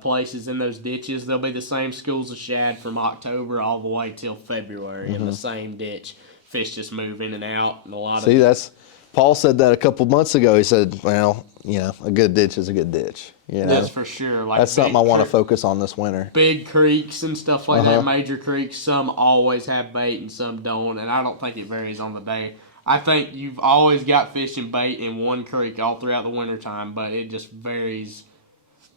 places, in those ditches. There'll be the same schools of shad from October all the way till February in the same ditch. Fish just move in and out, and a lot See, of that's Paul said that a couple months ago. He said, "Well, you know, a good ditch is a good ditch." You know, that's for sure. Like that's something big I want to creek- focus on this winter. Big creeks and stuff like Uh-huh. that, major creeks, some always have bait and some don't, and I don't think it varies on the day. I think you've always got fish and bait in one creek all throughout the wintertime, but it just varies.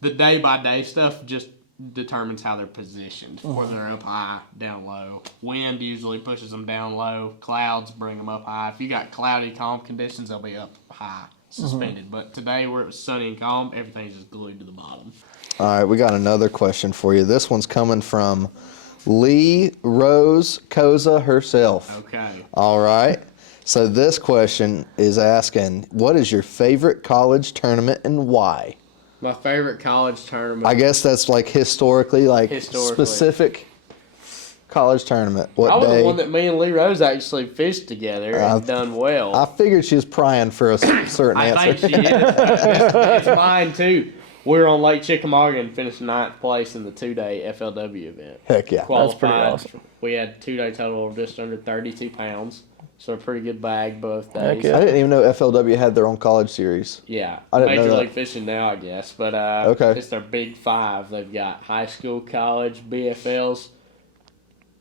The day-by-day stuff just determines how they're positioned, whether they're up high, down low. Wind usually pushes them down low. Clouds bring them up high. If you got cloudy, calm conditions, they'll be up high, suspended. But today, where it was sunny and calm, everything's just glued to the bottom. All right, we got another question for you. This one's coming from Lee Rose Koza herself. Okay. All right. So this question is asking, what is your favorite college tournament and why? My favorite college tournament. I guess that's like historically, Historically. specific college tournament. What I was day? the one that me and Lee Rose actually fished together and done well. I figured she was prying for a certain I answer. think she is. It's mine too. We were on Lake Chickamauga and finished 9th place in the 2-day FLW event. Heck yeah. That's pretty Qualified. awesome. We had 2-day total of just under 32 pounds. So a pretty good bag both days. Heck yeah. I didn't even know FLW had their own college series. Yeah, I didn't know Major that. League Fishing now, I guess. But Okay. it's their big five. They've got high school, college, BFLs,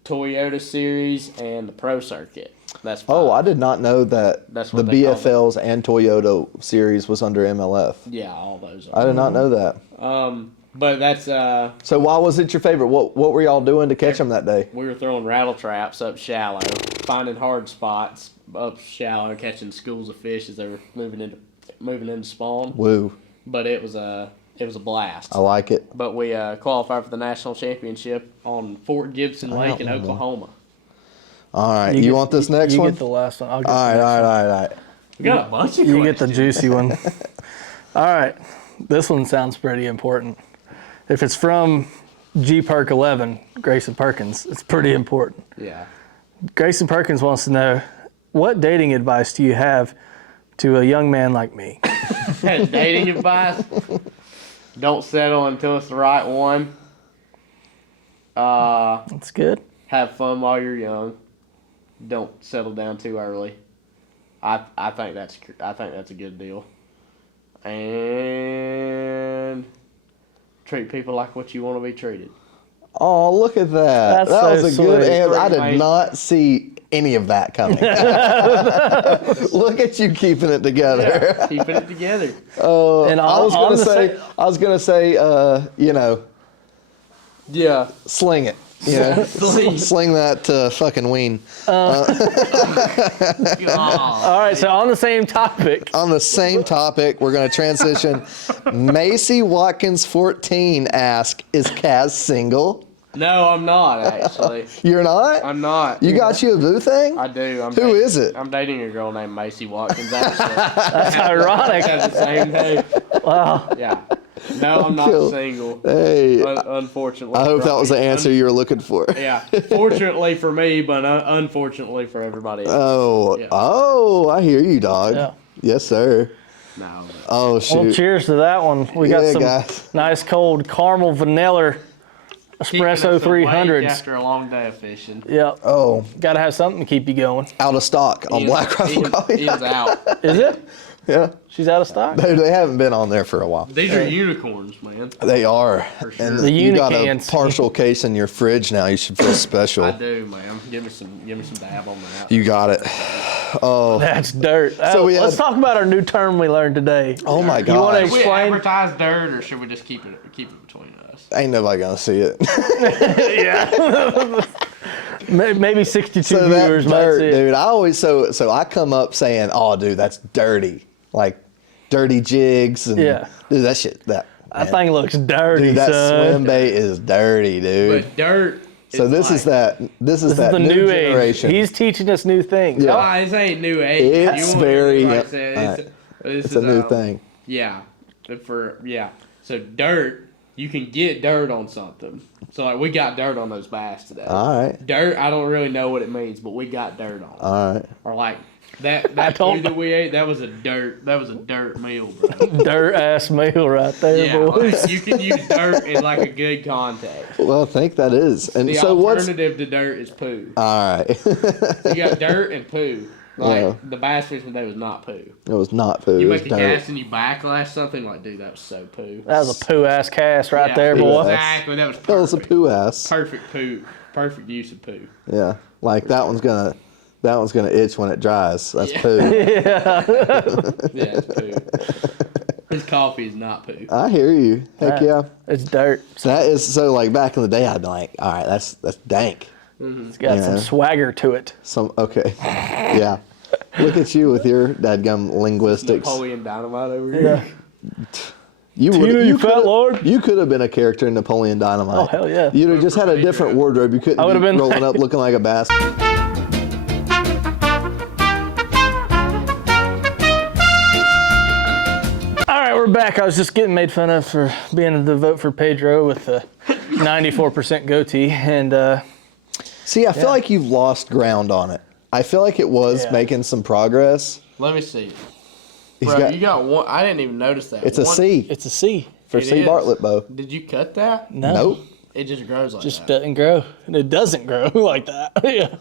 Toyota Series, and the Pro Circuit. That's five. Oh, I did not know that That's the what they call BFLs and Toyota series was under MLF. Yeah, all those I are. did not know that. But that's So why was it your favorite? What were y'all doing to catch them that day? we were throwing rattle traps up shallow, finding hard spots up shallow, catching schools of fish as they were moving into spawn. Woo. But it was a blast. I like it. But we qualified for the national championship on Fort Gibson Lake in Oklahoma. All right. You want this next you one? get the last one. I'll get All right, the next all one. right, all right. We got a bunch of You questions. get the juicy one. All right. This one sounds pretty important. If it's from G Perk 11, Grayson Perkins, it's pretty important. Yeah. Grayson Perkins wants to know, what dating advice do you have to a young man like me? Dating advice: don't settle until it's the right one. That's good. Have fun while you're young. Don't settle down too early. I think that's a good deal. And treat people like what you want to be treated. Oh, look at that. That's That was so a good sweet. answer. I Mate. did not see any of that coming. Look at you keeping it together. Keeping it together. And I was gonna say, you know, Yeah. sling it. You know, Sling. sling that fucking ween. God. All right, so on the same topic, On the same topic, we're gonna transition. Macy Watkins 14 asks, "Is Kaz single?" No, I'm not actually. You're not. I'm not. You got you a boo thing? I do. Who is it? I'm dating a girl named Macy Watkins. Actually. that's ironic. Have the same name. Wow. Yeah. No, I'm not Cool. single. Hey, Unfortunately. I hope for that was the me. answer you were looking for. Yeah. Fortunately for me, but unfortunately for everybody else. Oh, Yeah. oh, I hear you, dog. Yeah. Yes, sir. No. Oh, Well, shoot. cheers to that one. We got Yeah, some guys. nice cold caramel vanilla Keeping us espresso awake 300s. after a long day of fishing. Yep. Oh, Got to have something to keep you going. out of stock on Black Rifle He Coffee. is out. Is it? Yeah. She's out of stock? They haven't been on there for a while. These are unicorns, man. They are. sure. And The you got a Unicans. partial case in your fridge now. You should feel special. I do, man. Give me some dab on that. You got it. Oh, That's dirt. So we Let's had- talk about our new term we learned today. oh my You wanna God. Should we explain? advertise dirt, or should we just keep it between us? Ain't nobody gonna see it. Maybe 62 So that viewers might dirt, see it. dude. I always so I come up saying, "Oh, dude, that's dirty." Like dirty jigs and Yeah. dude, that shit. That That thing looks dirty, dude, that son. swim bait is dirty, dude. But dirt. So this is that. This is This that is the new new age. generation. He's teaching us new things. Yeah. Nah, this ain't new age. It's You want very- like I said, alright. this It's is a new thing. Yeah, So dirt, you can get dirt on something. So like we got dirt on those bass today. All right. Dirt, I don't really know what it means, but we got dirt on. All right. Or like that don't food that we ate, that was a dirt meal, bro. Dirt ass meal right there, Yeah, boys. like, you can use dirt in like a good context. Well, I think that is. And The so what's? alternative to dirt is poo. All right. You got dirt and poo. Like Yeah. the bass fishing today was not poo. It was not food. You It make was a dirt. cast and you backlash something like, dude, that was so poo. That was a poo ass cast right Yeah, there, boy. Exactly, that was perfect. That was a poo ass. Perfect poo. Perfect use of poo. Yeah. Like that one's gonna itch when it dries. That's Yeah. poo. Yeah, it's poo. His coffee is not poo. I hear you. Heck yeah. It's dirt. That is so like back in the day I'd be like, all right, that's dank. It's got Yeah. some swagger to it. Some okay. Yeah. Look at you with your dadgum linguistics. Napoleon Dynamite over here. You Tina, you fat coulda- lord. You could have been a character in Napoleon Dynamite. Oh, hell yeah. You'd have just had a different wardrobe. You couldn't I be would've been rolling up looking like a bass. All right, we're back. I was just getting made fun of for being the vote for Pedro with the 94% goatee. And See, I feel like you've lost ground on it. I feel like it was Yeah. making some progress. Let me see. He's Bro, got- you got one. I didn't even notice that. It's a One- C it's a C. for It C is. Bartlett bow. Did you cut that? No. Nope. It just grows like Just that. doesn't grow. And it doesn't grow like that. Yeah.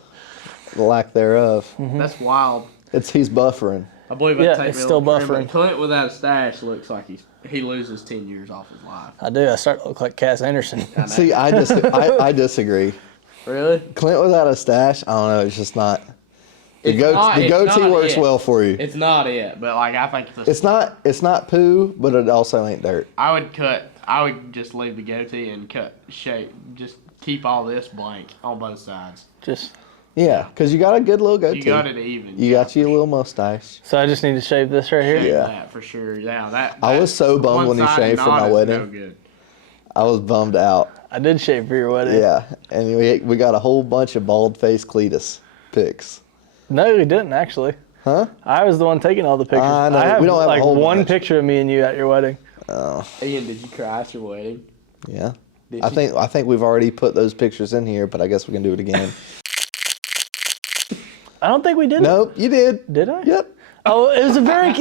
the lack thereof. That's wild. He's buffering. I believe Yeah, I'd take it's me a still little further, buffering. but Clint without a stash looks like he loses 10 years off his life. I do. I start to look like Caz Anderson. See, I disagree. Really? Clint without a stash, I don't know. It's just not. The It's goatee not works it. well for you. It's not it, but like I think It's not poo, but it also ain't dirt. I would just leave the goatee and just keep all this blank on both sides. Just Yeah, because you got a good little goatee. You got it even. You got you a little mustache. so I just need to shave this right here. Shave Yeah. that for sure. Yeah, that. I was so bummed when he one-sided shaved for knot my is wedding. No good. I was bummed out. I did shave for your wedding. Yeah, and we got a whole bunch of bald-faced Cletus pics. No, we didn't actually. Huh? I was the one taking all the pictures. I know. I have We don't have a like whole one bunch. picture of me and you at your wedding. Ian, did you cry at your wedding? Yeah. Did I you? think we've already put those pictures in here, but I guess we can do it again. I don't think we did. Nope, you did. Did I? Yep. Oh, it was very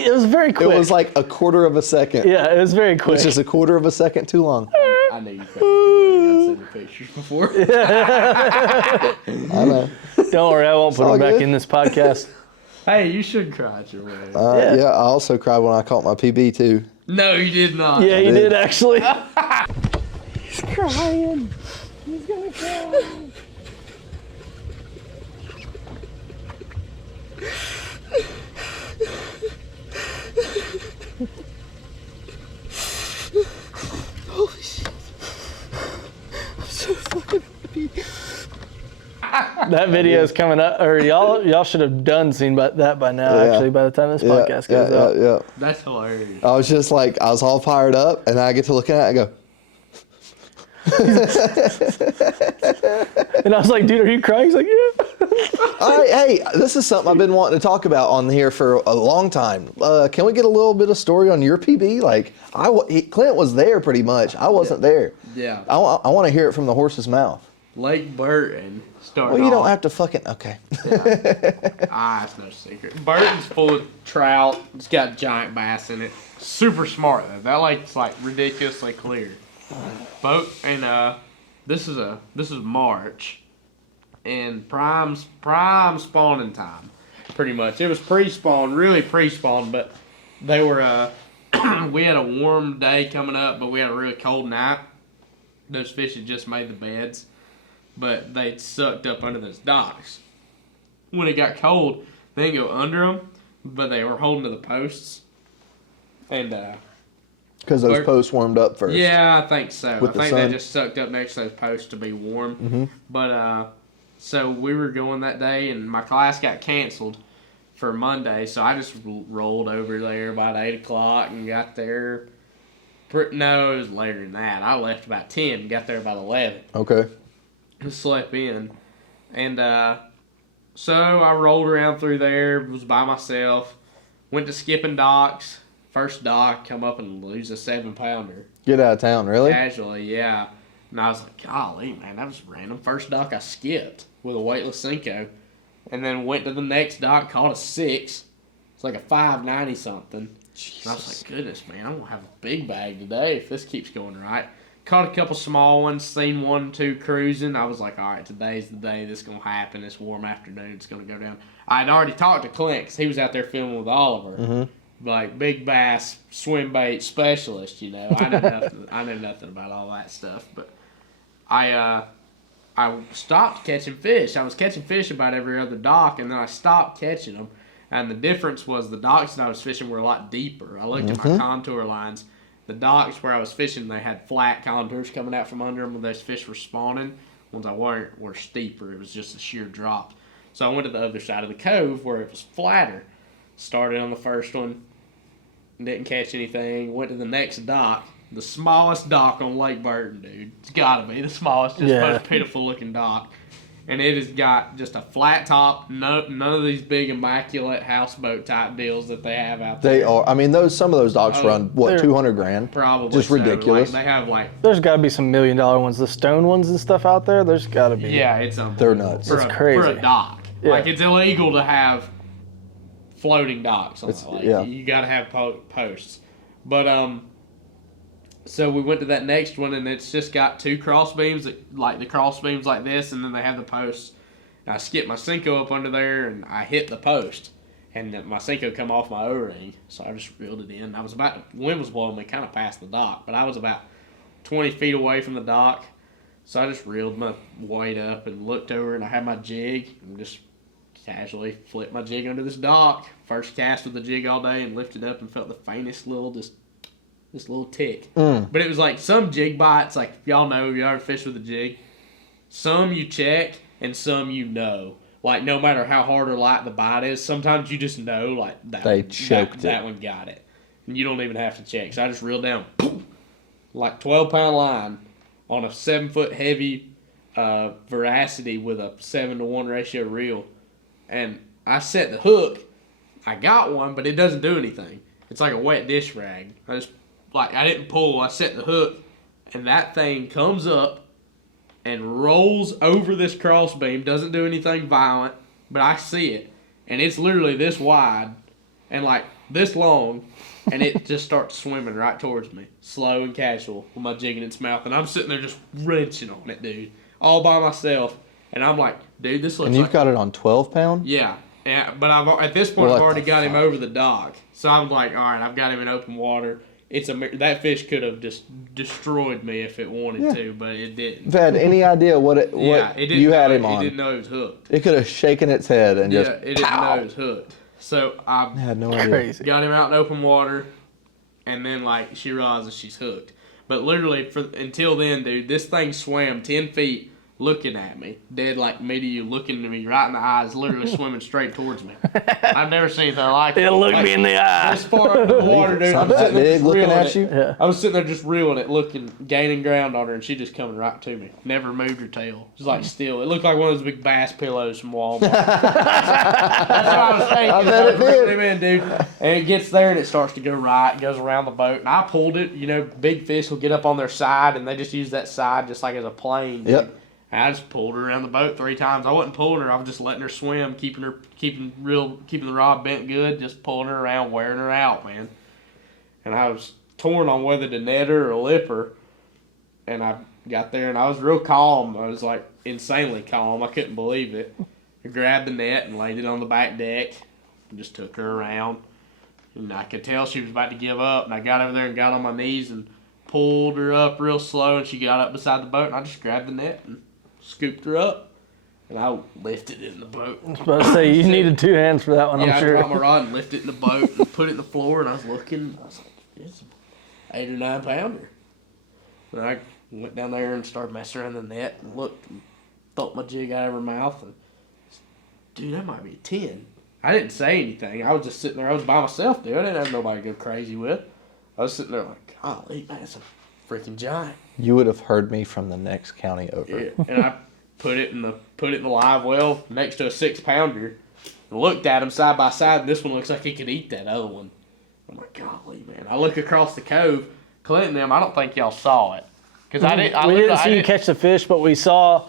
quick. It was like a quarter of a second, yeah, it was very quick. which is a quarter of a second too long. I knew you cried. I've seen the pictures before. I know. Don't worry, I won't put all them back good. in this podcast. Hey, you should cry at your wedding. Yeah. Yeah, I also cried when I caught my PB too. No, you did not. Yeah, you did. did actually. He's crying. He's gonna cry. Holy shit. I'm so fucking happy. That video is coming up, or y'all should have done seen that by now. Yeah. Actually, by the time this podcast goes yeah, out. yeah. That's hilarious. I was just like, I was all fired up, and I get to look at it and I go, And I was like, dude, are you crying? He's like, yeah. all right, hey, this is something I've been wanting to talk about on here for a long time. Can we get a little bit of story on your PB? Like, Clint was there pretty much. I wasn't there. Yeah. I want to hear it from the horse's mouth. Lake Burton started Well, you don't off- have to fucking, okay. It's no secret. Burton's full of trout. It's got giant bass in it. Super smart though. That lake's like ridiculously clear. Boat and this is March, and prime spawning time, pretty much. It was pre-spawn, really pre-spawn, but they were we had a warm day coming up, but we had a really cold night. Those fish had just made the beds, but they'd sucked up under those docks. When it got cold, they didn't go under them, but they were holding to the posts. And Because those Bur- posts warmed up first. yeah, I think so. With I the think they sun. just sucked up next to those posts to be warm. But so we were going that day, and my class got canceled for Monday, so I just rolled over there about 8 o'clock and got there. No, it was later than that. I left about 10 and got there about 11. Okay. Slept in. And so I rolled around through there, was by myself, went to Skipping Docks. First dock, come up and lose a 7-pounder. Get out of town, really? Casually, yeah. And I was like, golly, man, that was random. First dock I skipped with a weightless Cinco. And then went to the next dock, caught a 6. It's like a 590 something. And I was like, goodness, man, I'm going to have a big bag today if this keeps going right. Caught a couple small ones, seen 1, 2 cruising. I was like, all right, today's the day this is going to happen. This warm afternoon, it's going to go down. I had already talked to Clint because he was out there filming with Oliver. Like big bass swim bait specialist, you know. I know nothing about all that stuff, but I stopped catching fish. I was catching fish about every other dock, and then I stopped catching them. And the difference was the docks that I was fishing were a lot deeper. I looked at my contour lines. The docks where I was fishing, they had flat contours coming out from under them when those fish were spawning. Ones I weren't were steeper. It was just a sheer drop. So I went to the other side of the cove where it was flatter. Started on the first one, didn't catch anything. Went to the next dock, the smallest dock on Lake Burton, dude. It's gotta be the smallest, just Yeah. most pitiful looking dock. And it has got just a flat top, none of these big immaculate houseboat type deals that they have out there. They are. I mean, some of those docks run, what, they're- 200 grand? Probably Just so. ridiculous. Like, they have like, There's got to be some $1 million ones. The stone ones and stuff out there. There's got to be. yeah, it's unbelievable. They're nuts. For It's a, crazy. For a dock. Yeah. Like, it's illegal to have floating docks on the lake. yeah. You gotta have posts. But, so we went to that next one, and it's just got 2 cross beams, like the cross beams like this, and then they have the posts. And I skipped my Cinco up under there, and I hit the post. And my Cinco come off my O-ring, so I just reeled it in. The wind was blowing me kind of past the dock, but I was about 20 feet away from the dock. So I just reeled my weight up and looked over, and I had my jig, and just casually flipped my jig under this dock. First cast with the jig all day, and lifted up and felt the faintest little, this little tick. But it was like some jig bites, like y'all know, you ever fish with a jig. Some you check, and some you know. Like, no matter how hard or light the bite is, sometimes you just know, like, that one got it. And you don't even have to check. So I just reeled down, boom, like 12-pound line on a 7-foot heavy Veracity with a 7-to-1 ratio reel. And I set the hook. I got one, but it doesn't do anything. It's like a wet dish rag. I didn't pull. I set the hook, and that thing comes up and rolls over this crossbeam, doesn't do anything violent, but I see it, and it's literally this wide and like this long, and it just starts swimming right towards me, slow and casual, with my jig in its mouth, and I'm sitting there just wrenching on it, dude, all by myself, and I'm like, dude, this looks. And you've got it on 12-pound? Yeah, but at this point I've already got him over the dock, so I'm like, all right, I've got him in open water. That fish could have just destroyed me if it wanted to, but it didn't. If it had any idea what you had him on. It didn't know it was hooked. It could have shaken its head and just it didn't know it was hooked. So I had no idea. Crazy. Got him out in open water, and then like she realizes she's hooked. But literally until then, dude, this thing swam 10 feet looking at me, dead like me to you, looking at me right in the eyes, literally swimming straight towards me. I've never seen anything like it. It looked me in the eye. This far up in the water, dude. Not that big looking at you? Yeah. I was sitting there just reeling it, looking, gaining ground on her, and she just coming right to me. Never moved her tail. Just like still. It looked like one of those big bass pillows from Walmart. That's what I was thinking. I bet it did. In, dude. And it gets there, and it starts to go right. It goes around the boat. And I pulled it. You know, big fish will get up on their side, and they just use that side just like as a plane. Dude. Yep. I just pulled her around the boat 3 times. I wasn't pulling her. I was just letting her swim, keeping the rod bent good, just pulling her around, wearing her out, man. And I was torn on whether to net her or lip her. And I got there, and I was real calm. I was like insanely calm. I couldn't believe it. I grabbed the net and laid it on the back deck, and just took her around. And I could tell she was about to give up. And I got over there and got on my knees and pulled her up real slow. And she got up beside the boat, and I just grabbed the net and scooped her up, and I lifted it in the boat. I was about to say, you needed 2 hands for that one, I'm sure. I dropped my rod and lifted it in the boat and put it in the floor, and I was looking. I was like, it's an 8 or 9 pounder. And I went down there and started messing around the net and looked and thumped my jig out of her mouth. And, dude, that might be a 10. I didn't say anything. I was just sitting there. I was by myself, dude. I didn't have nobody to go crazy with. I was sitting there like, golly, man, it's a freaking giant. You would have heard me from the next county over. Yeah, and I put it in the live well next to a 6-pounder, and looked at them side by side. And this one looks like he could eat that other one. I'm like, golly, man! I look across the cove, Clint and them. I don't think y'all saw it because We didn't see you catch the fish, but we saw.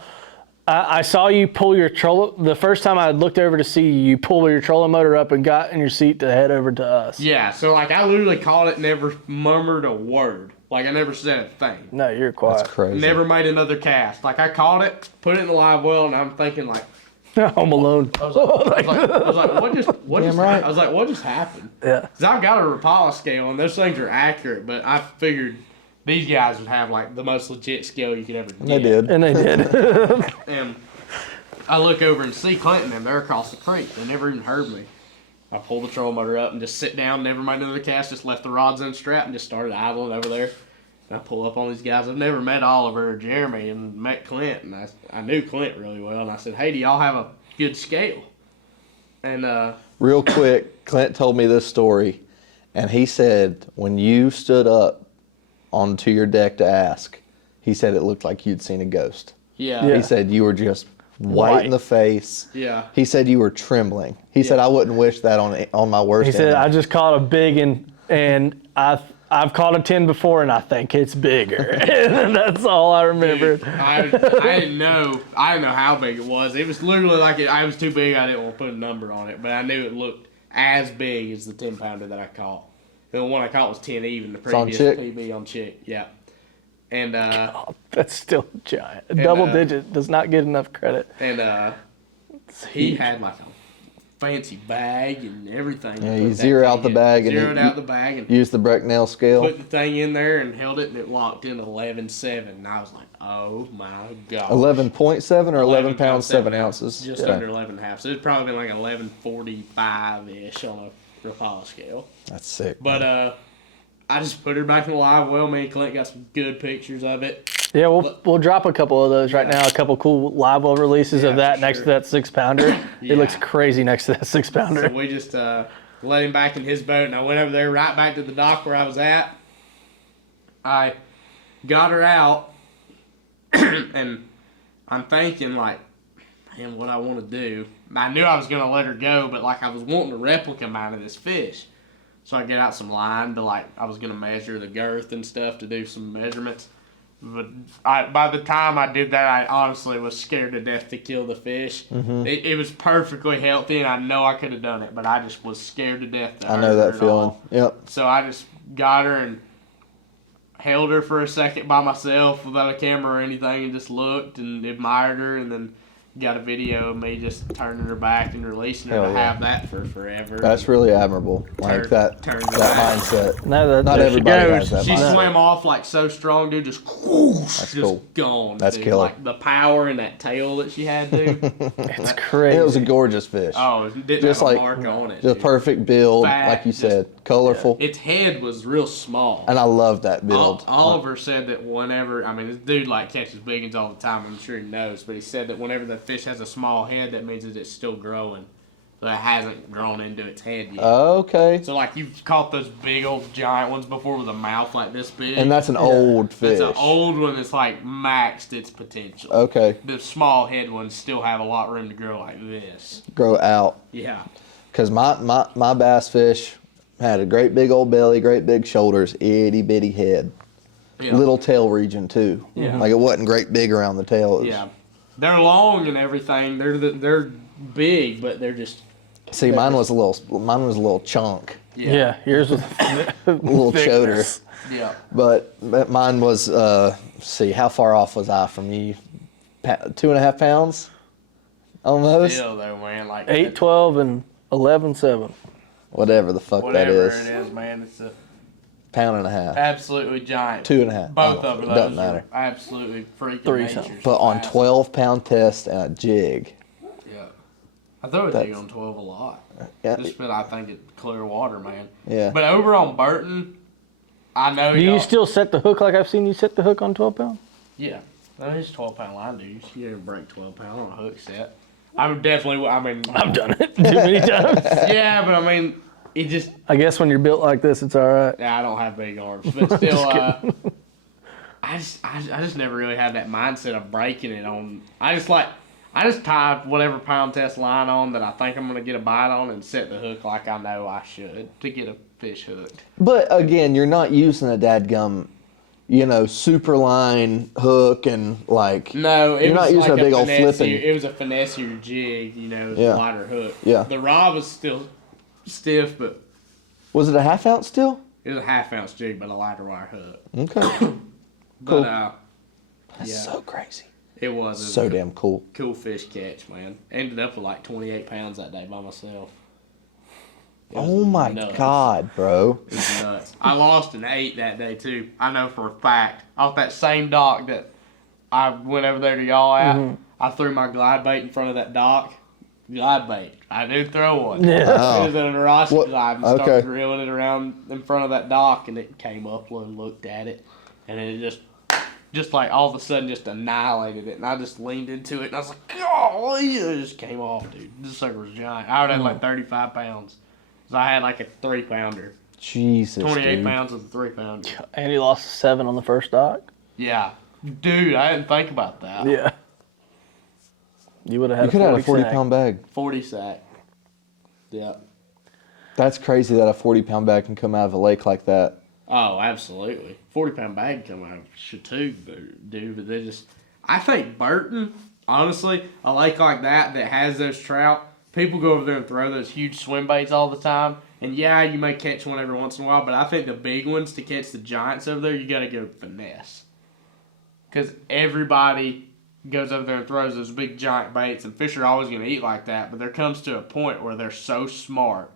I saw you pull your trolling. The first time I looked over to see you pull your trolling motor up and got in your seat to head over to us. Yeah, so like I literally caught it, never murmured a word. Like I never said a thing. No, you're quiet. That's crazy. Never made another cast. Like I caught it, put it in the live well, and I'm thinking like, Home Alone. I was like, what just right. I was like, what just happened? Yeah. Cause I've got a Rapala scale, and those things are accurate, but I figured these guys would have like the most legit scale you could ever get. They did. And they did. And I look over and see Clinton, and they're across the creek. They never even heard me. I pulled the trolling motor up and just sit down, never made another cast, just left the rods unstrapped and just started idling over there. And I pull up on these guys. I've never met Oliver or Jeremy and met Clint, and I knew Clint really well. And I said, hey, do y'all have a good scale? And Real quick, Clint told me this story, and he said when you stood up onto your deck to ask, he said it looked like you'd seen a ghost. yeah. He said you were just white in the face. Yeah. He said you were trembling. He said I wouldn't wish that on my worst He said, enemy. I just caught a big and I've caught a 10 before and I think it's bigger. And that's all I remember. Dude, I didn't know how big it was. It was literally like I was too big. I didn't want to put a number on it, but I knew it looked as big as the 10-pounder that I caught. The one I caught was 10 even. The previous Chick? PB on Chick, yeah. And Oh, that's still giant. Double digit does not get enough credit. and he had like a fancy bag and everything. Yeah, you zero out the bag and zeroed out the bag and use the Brecknell scale. put the thing in there and held it, and it locked in 11.7. And I was like, oh my god. 11.7 or 11 pounds 7 ounces. ounces. Just Yeah. under 11.5. So it's probably been like 11.45 ish on a Rapala scale. That's sick. But I just put her back in the live well. Me and Clint got some good pictures of it. Yeah, we'll drop a couple of those right now. A couple cool live well releases of that for next sure. to that 6-pounder. Yeah. It looks crazy next to that 6-pounder. So we just let him back in his boat, and I went over there right back to the dock where I was at. I got her out, and I'm thinking, like, man, what I want to do. I knew I was going to let her go, but, like, I was wanting a replica mine of this fish. So I get out some line to, like, I was going to measure the girth and stuff to do some measurements. But by the time I did that, I honestly was scared to death to kill the fish. Mm-hmm. It was perfectly healthy, and I know I could have done it, but I just was scared to death to I know hurt that her at feeling. all. Yep. So I just got her and held her for a second by myself without a camera or anything, and just looked and admired her, and then got a video of me just turning her back and releasing her Hell to yeah. have that for forever. That's really admirable. Like that turn that the mindset. No, Not there she everybody goes. has that She mindset. swam off like so strong, dude. Just whoosh, just cool. gone. That's dude. killer. Like the power in that tail that she had, dude. It's crazy. It was a gorgeous fish. Oh, it didn't Just have a like mark on it. the dude. perfect build, Fat, like you just- said, colorful. Its head was real small. And I love that build. Oliver said that whenever, I mean, this dude like catches big ones all the time. I'm sure he knows, but he said that whenever the fish has a small head, that means that it's still growing. So it hasn't grown into its head yet. Okay. So like you've caught those big old giant ones before with a mouth like this big. And that's an old fish. That's an old one that's like maxed its potential. Okay. The small head ones still have a lot of room to grow like this. Grow out. Yeah. Because my bass fish had a great big old belly, great big shoulders, itty bitty head. Yeah. Little tail region too. Yeah. Like it wasn't great big around the tail. It was- Yeah. They're long and everything. They're big, but they're just See, mine was a little chunk, Yeah, yours was a little choder. thickness. yeah. But mine was, see, how far off was I from you? 2.5 pounds? Almost? Still though, man, like 8, 12, and 11.7. Whatever the fuck that whatever is. it is, man, it's a Pound and a half. absolutely giant. 2.5. Both Oh, of those doesn't are matter. absolutely freaking Three natures. something. But on Massive. 12-pound test and a jig. Yeah. I throw a That's- jig on 12 a lot. Yeah. Just but I think it's clear water, man. Yeah. But over on Burton, I know Do you y'all- still set the hook like I've seen you set the hook on 12 pound? Yeah. I mean, it's 12-pound line, dude. You never break 12-pound on a hook set. I would definitely, I mean, I've done it too many times. yeah, but I mean, it just, I guess when you're built like this, it's all right. I don't have big arms, but still, I just never really had that mindset of breaking it on. I just tie whatever pound test line on that I think I'm gonna get a bite on and set the hook like I know I should to get a fish hooked. But again, you're not using a dadgum, super line hook and like. No, it You're was not using like a big old finesse-y- flipping. It was a finessier jig, it was Yeah. a lighter hook. Yeah. The rod was still stiff, but Was it a half ounce still? it was a 1/2 ounce jig, but a lighter wire hook. Okay. But Cool. yeah, That's so crazy. it was So a damn cool. cool fish catch, man. Ended up with like 28 pounds that day by myself. It was Oh my nuts. God, bro. It was nuts. I lost an 8 that day too. I know for a fact. Off that same dock that I went over there to y'all at, I threw my glide bait in front of that dock. Glide bait. I did throw one. Yeah. It was an Arashi What- glide and started okay. drilling it around in front of that dock, and it came up and looked at it, and it just like all of a sudden just annihilated it, and I just leaned into it, and I was like, golly, it just came off, dude. This sucker was giant. I would have like 35 pounds. So I had like a 3-pounder. Jesus, 28 dude. pounds with a 3-pounder. And you lost 7 on the first dock. Yeah. Dude, I didn't think about that. Yeah. You would have had You could have had a 40 40-pound bag. 40 sack. Yeah. That's crazy that a 40-pound bag can come out of a lake like that. Oh, absolutely. 40-pound bag come out of Chatuge, dude. But they just, I think Burton, honestly, a lake like that has those trout, people go over there and throw those huge swim baits all the time. And yeah, you may catch one every once in a while, but I think the big ones to catch the giants over there, you got to go finesse. Because everybody goes over there and throws those big giant baits, and fish are always going to eat like that, but there comes to a point where they're so smart,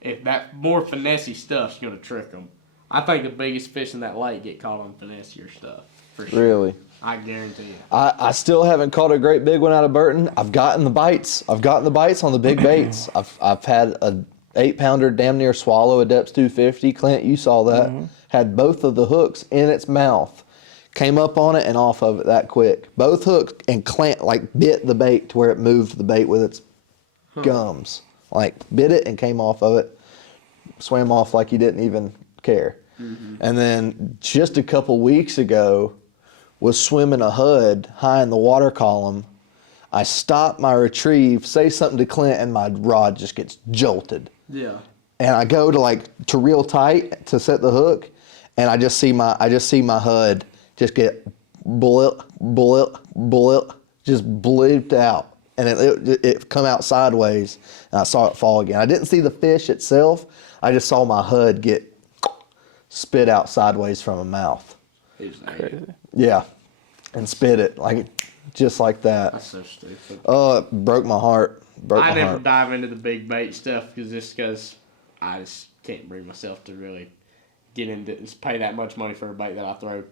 if that more finessey stuff's going to trick them. I think the biggest fish in that lake get caught on finessier stuff, for sure. Really? I guarantee you. I still haven't caught a great big one out of Burton. I've gotten the bites. I've gotten the bites on the big baits. I've had a 8-pounder damn near swallow, a Depths 250. Clint, you saw that. Had both of the hooks in its mouth. Came up on it and off of it that quick. Both hooks and bit the bait to where it moved the bait with its gums. Like bit it and came off of it. Swam off like he didn't even care. And then just a couple weeks ago, was swimming a HUD high in the water column. I stop my retrieve, say something to Clint, and my rod just gets jolted. Yeah. And I go to reel tight to set the hook, and I just see my HUD just get blip, just bleeped out, and it come out sideways, and I saw it fall again. I didn't see the fish itself. I just saw my HUD get spit out sideways from a mouth. Crazy. Yeah, and spit it just like that. That's so stupid. Oh, it broke my heart. I never dive into the big bait stuff because I just can't bring myself to really pay that much money for a bait that I throw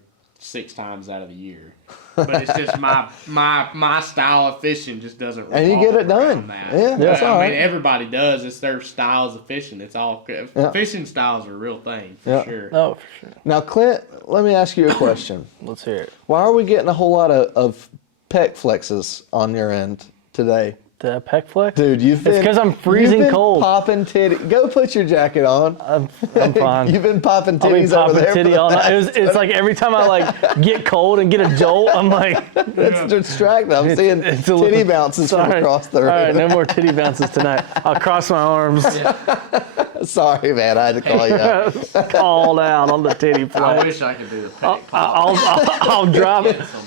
6 times out of the year. But it's just my style of fishing just doesn't. And you get it done. That. Yeah, that's all right. I mean, everybody does. It's their styles of fishing. It's all fishing styles are a real thing for sure. Oh, for sure. Now, Clint, let me ask you a question. Let's hear it. Why are we getting a whole lot of pec flexes on your end today? The pec flex? Dude, it's because I'm freezing cold. Popping titty. Go put your jacket on. I'm fine. You've been popping I've been titties over popping there. titty all night. It's like every time I get cold and get a jolt, I'm like, It's distracting. I'm seeing it's titty bounces from across the room. All right, no more titty bounces tonight. I'll cross my arms. Sorry, man. I had to call you out. Called out on the titty I flex. wish I could do the pec pop.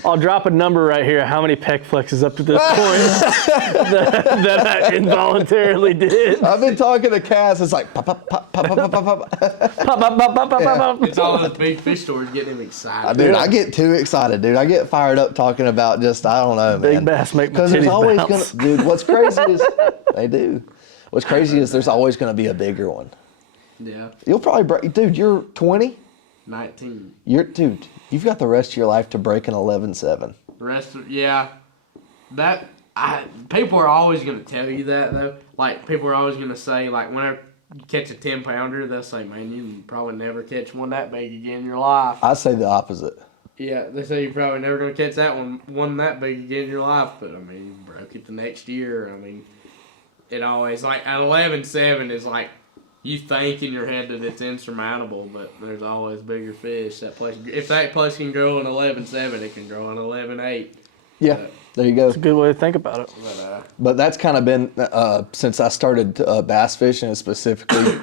I'll drop a number right here. How many pec flexes up to this point that I involuntarily did? I've been talking to Kaz. It's like pop, pop, pop, pop, pop, pop, pop. Pop, pop, pop, pop, pop, pop. It's all those big fish stores getting him excited. Dude, I get too excited, dude. I get fired up talking about just, I don't know, man. Big bass make my Because there's titties always bounce. dude, what's crazy is, they do. What's crazy is there's always going to be a bigger one. Yeah. You'll probably break, dude, you're 20? 19. Dude, you've got the rest of your life to break an 11.7. The rest of people are always going to tell you that though. Like people are always going to say like whenever you catch a 10-pounder, they'll say, "Man, you can probably never catch one that big again in your life." I say the opposite. Yeah, they say you're probably never going to catch that one that big again in your life. But I mean, you broke it the next year. I mean, it always like at 11.7 is like you think in your head that it's insurmountable, but there's always bigger fish. If that place can grow an 11.7, it can grow an 11.8. Yeah, there you go. It's a good way to think about it. But that's kind of been, since I started bass fishing, specifically,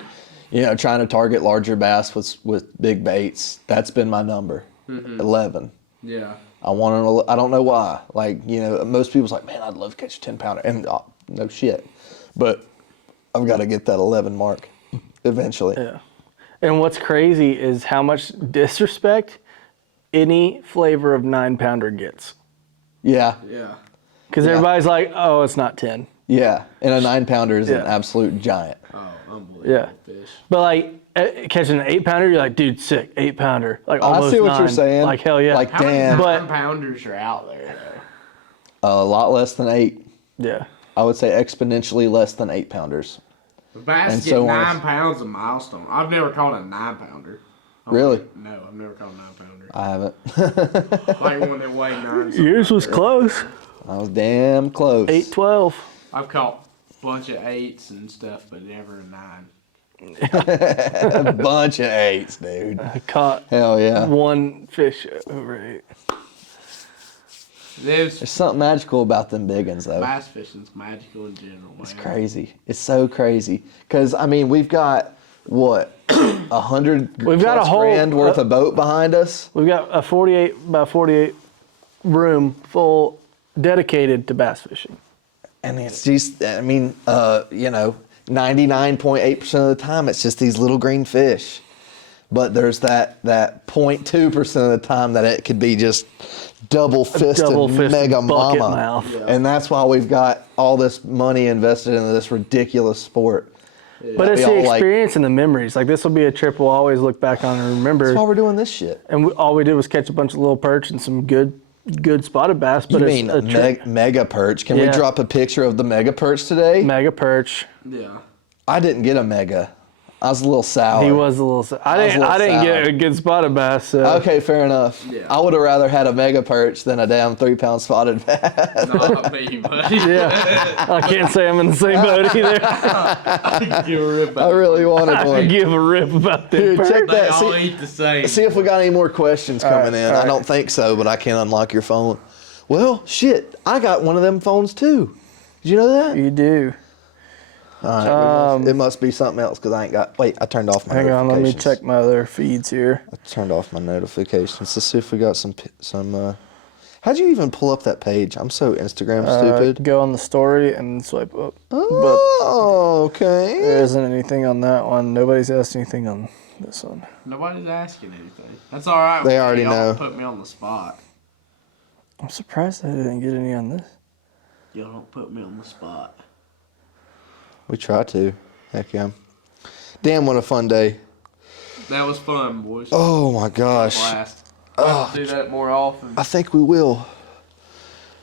trying to target larger bass with big baits, that's been my number, 11. Yeah. I don't know why. Like, most people's like, man, I'd love to catch a 10-pounder. And no shit. But I've got to get that 11 mark eventually. Yeah. And what's crazy is how much disrespect any flavor of 9-pounder gets. Yeah. Yeah. Because everybody's like, oh, it's not 10. Yeah. And a 9-pounder is an absolute giant. Oh, unbelievable fish. But catching an 8-pounder, you're like, dude, sick, 8-pounder. Like almost I see what 9. you're saying. Like hell yeah. Like How many damn. 9-pounders are out there though? A lot less than 8. Yeah. I would say exponentially less than 8-pounders. The bass And get so 9 pounds a milestone. I've never caught a 9-pounder. Really? No, I've never caught a 9-pounder. I haven't. Like one that weighed 9. Yours was close. I was damn close. 8-12. I've caught a bunch of 8s and stuff, but never a 9. A bunch of 8s, dude. I caught Hell yeah. one fish over 8. There's something magical about them big ones, though. Bass fishing's magical in general, man. It's crazy. It's so crazy. Because, I mean, we've got, what, 100 We've got a whole grand worth of boat behind us? We've got a 48 room full dedicated to bass fishing. And it's just, 99.8% of the time, it's just these little green fish. but there's that 0.2% of the time that it could be just double-fisted mega bucket mama. mouth. Yeah. And that's why we've got all this money invested into this ridiculous sport. But it's the experience and the memories. Like, this will be a trip we'll always look back on and remember. That's why we're doing this shit. And all we did was catch a bunch of little perch and some good spotted bass. But You it's mean a trip. mega perch? Can we drop a picture of the mega perch today? Mega perch. Yeah. I didn't get a mega. I was a little sour. He was a little. I didn't get a good spotted bass. So. Okay, fair enough. Yeah. I would have rather had a mega perch than a damn 3-pound spotted bass. Not me, buddy. Yeah, I can't say I'm in the same boat either. I give a rip I about really wanted I one. could give a rip about them Dude, perch. check They that. all eat the same. See if we got any more questions coming in. all right. I don't think so, but I can't unlock your phone. Well, shit, I got one of them phones too. Did you know that? You do. All right, it must be something else because I ain't got. Wait, I turned off my Hang on, let me notifications. check my other feeds here. I turned off my notifications. Let's see if we got some. How'd you even pull up that page? I'm so Instagram stupid. Go on the story and swipe up. Oh, okay. There isn't anything on that one. Nobody's asked anything on this one. Nobody's asking anything. That's all right. They already Y'all know. Put me on the spot. I'm surprised I didn't get any on this. Y'all don't put me on the spot. We try to. Heck yeah. Damn, what a fun day. That was fun, boys. Oh my gosh. Blast. I'll do that more often. I think we will.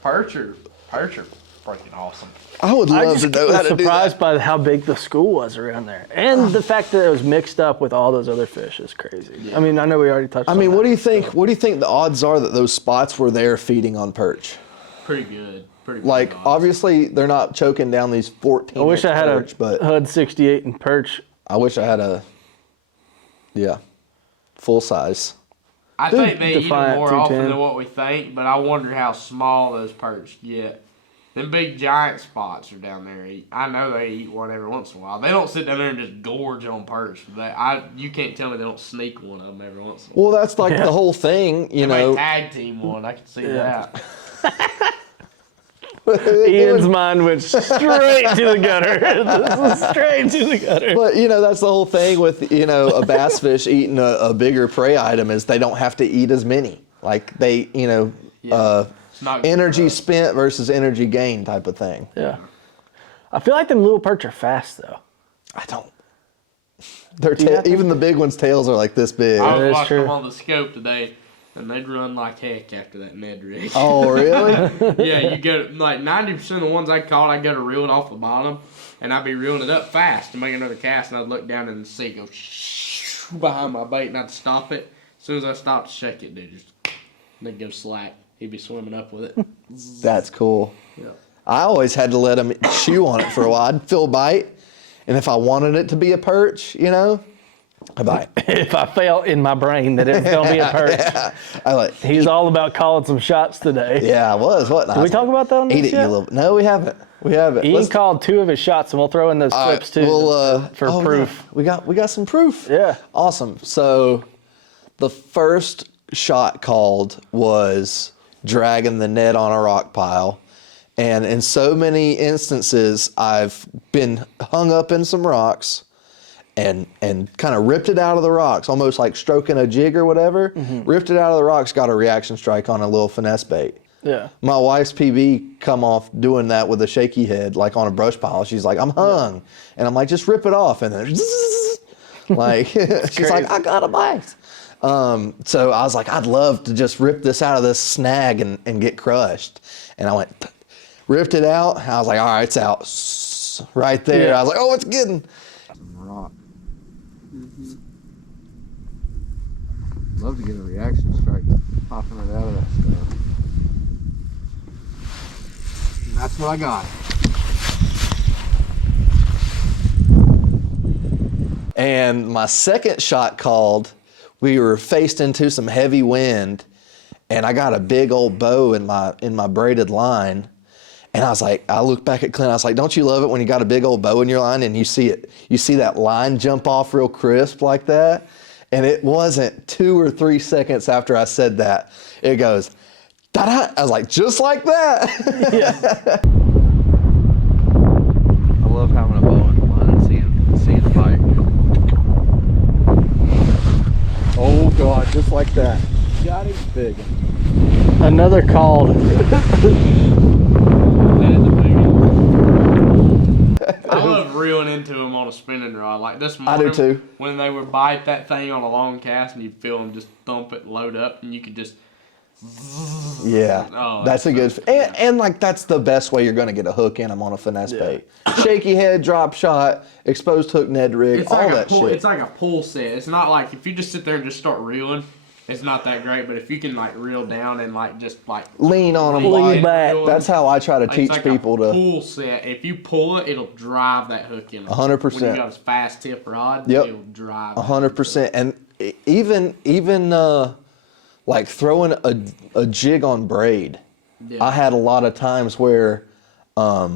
Perch are freaking awesome. I would I love just to know how was to do surprised that. by how big the school was around there, and the fact that it was mixed up with all those other fish is crazy. Yeah. I mean, I know we already touched. I on mean, that. what do you think? What do you think the odds are that those spots were there feeding on perch? Pretty good. Pretty good Like, odds. obviously, they're not choking down these 14. I wish I had perch, a but HUD 68 and perch. I wish I had a, full size. I think they eat them Defiant more often 210. than what we think, but I wonder how small those perch get. Them big giant spots are down there. I know they eat one every once in a while. They don't sit down there and just gorge on perch. You can't tell me they don't sneak one of them every once in a while. Well, that's like the whole thing, you They know. may tag team one. I can see that. Ian's mind went straight to the gutter. This is straight to the gutter. But, that's the whole thing with, a bass fish eating a bigger prey item is they don't have to eat as many. Like, they, It's not good energy for us. spent versus energy gain type of thing. Yeah. I feel like them little perch are fast though. I don't. Their you have to- even the big ones' tails are like this big. I That was is watching true. them on the scope today, and they'd run like heck after that Ned rig. Oh, really? Yeah, you go like 90% of the ones I caught, I go to reel it off the bottom, and I'd be reeling it up fast to make another cast, and I'd look down and see it go behind my bait, and I'd stop it. As soon as I stopped to shake it, dude, just they'd go slack. He'd be swimming up with it. That's cool. Yeah. I always had to let him chew on it for a while. I'd feel bite, and if I wanted it to be a perch, I bite. If I felt in my brain that it was gonna be a perch, I like. he's all about calling some shots today. Yeah, I was. What? Did we talk about that on Eat this it, you yet? little. No, we haven't. We haven't. Ian called 2 of his shots, and we'll throw in those All right, clips too for oh, proof. yeah. We got some proof. Yeah. Awesome. So, the first shot called was dragging the net on a rock pile, and in so many instances, I've been hung up in some rocks, and kind of ripped it out of the rocks, almost like stroking a jig or whatever. Ripped it out of the rocks, got a reaction strike on a little finesse bait. Yeah. My wife's PB come off doing that with a shaky head, like on a brush pile. She's like, I'm hung. And I'm like, just rip it off. And then, like, she's like, I got a bite. So I was like, I'd love to just rip this out of this snag and get crushed. And I went, ripped it out. I was like, all right, it's out. Right there. Yeah. I was like, oh, it's getting. Rock. Love to get a reaction strike popping it out of that stuff. And that's what I got. And my second shot called, we were faced into some heavy wind, and I got a big old bow in my braided line. And I was like, I looked back at Clint, I was like, don't you love it when you got a big old bow in your line and you see that line jump off real crisp like that? And it wasn't 2 or 3 seconds after I said that, it goes, da-da. I was like, just like that. I love having a bow in the line and seeing the bite. Oh, just like that. Got him big. Another called. I love reeling into them on a spinning rod. Like this I morning, do too. when they would bite that thing on a long cast and you feel them just thump it, load up, and you could just. Yeah, Oh, that's a good. And like that's the best way you're gonna get a hook in them on a finesse bait. Shaky head, drop shot, exposed hook, Ned rig, It's all like that shit. It's like a pull set. It's not like if you just sit there and just start reeling, it's not that great. But if you can like reel down and like just like Lean on them. Lean back. That's how I try to teach like people a to. pull set. If you pull it, it'll drive that hook in. 100%. When you got a fast tip rod, Yep. it'll drive. 100%. And even like throwing a jig on braid. Yeah. I had a lot of times where I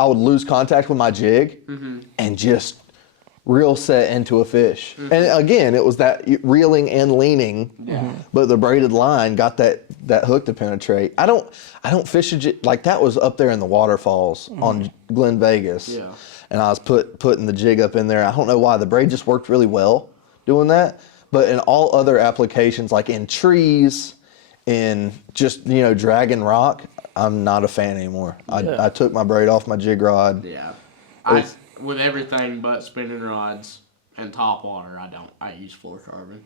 would lose contact with my jig and just reel set into a fish. And again, it was that reeling and leaning, but the braided line got that hook to penetrate. I don't fish a jig like that. Was up there in the waterfalls on Glen Vegas. Yeah. And I was putting the jig up in there. I don't know why the braid just worked really well doing that. But in all other applications, like in trees, in just, dragging rock, I'm not a fan anymore. I took my braid off my jig rod. Yeah. With everything but spinning rods and top water, I use fluorocarbon.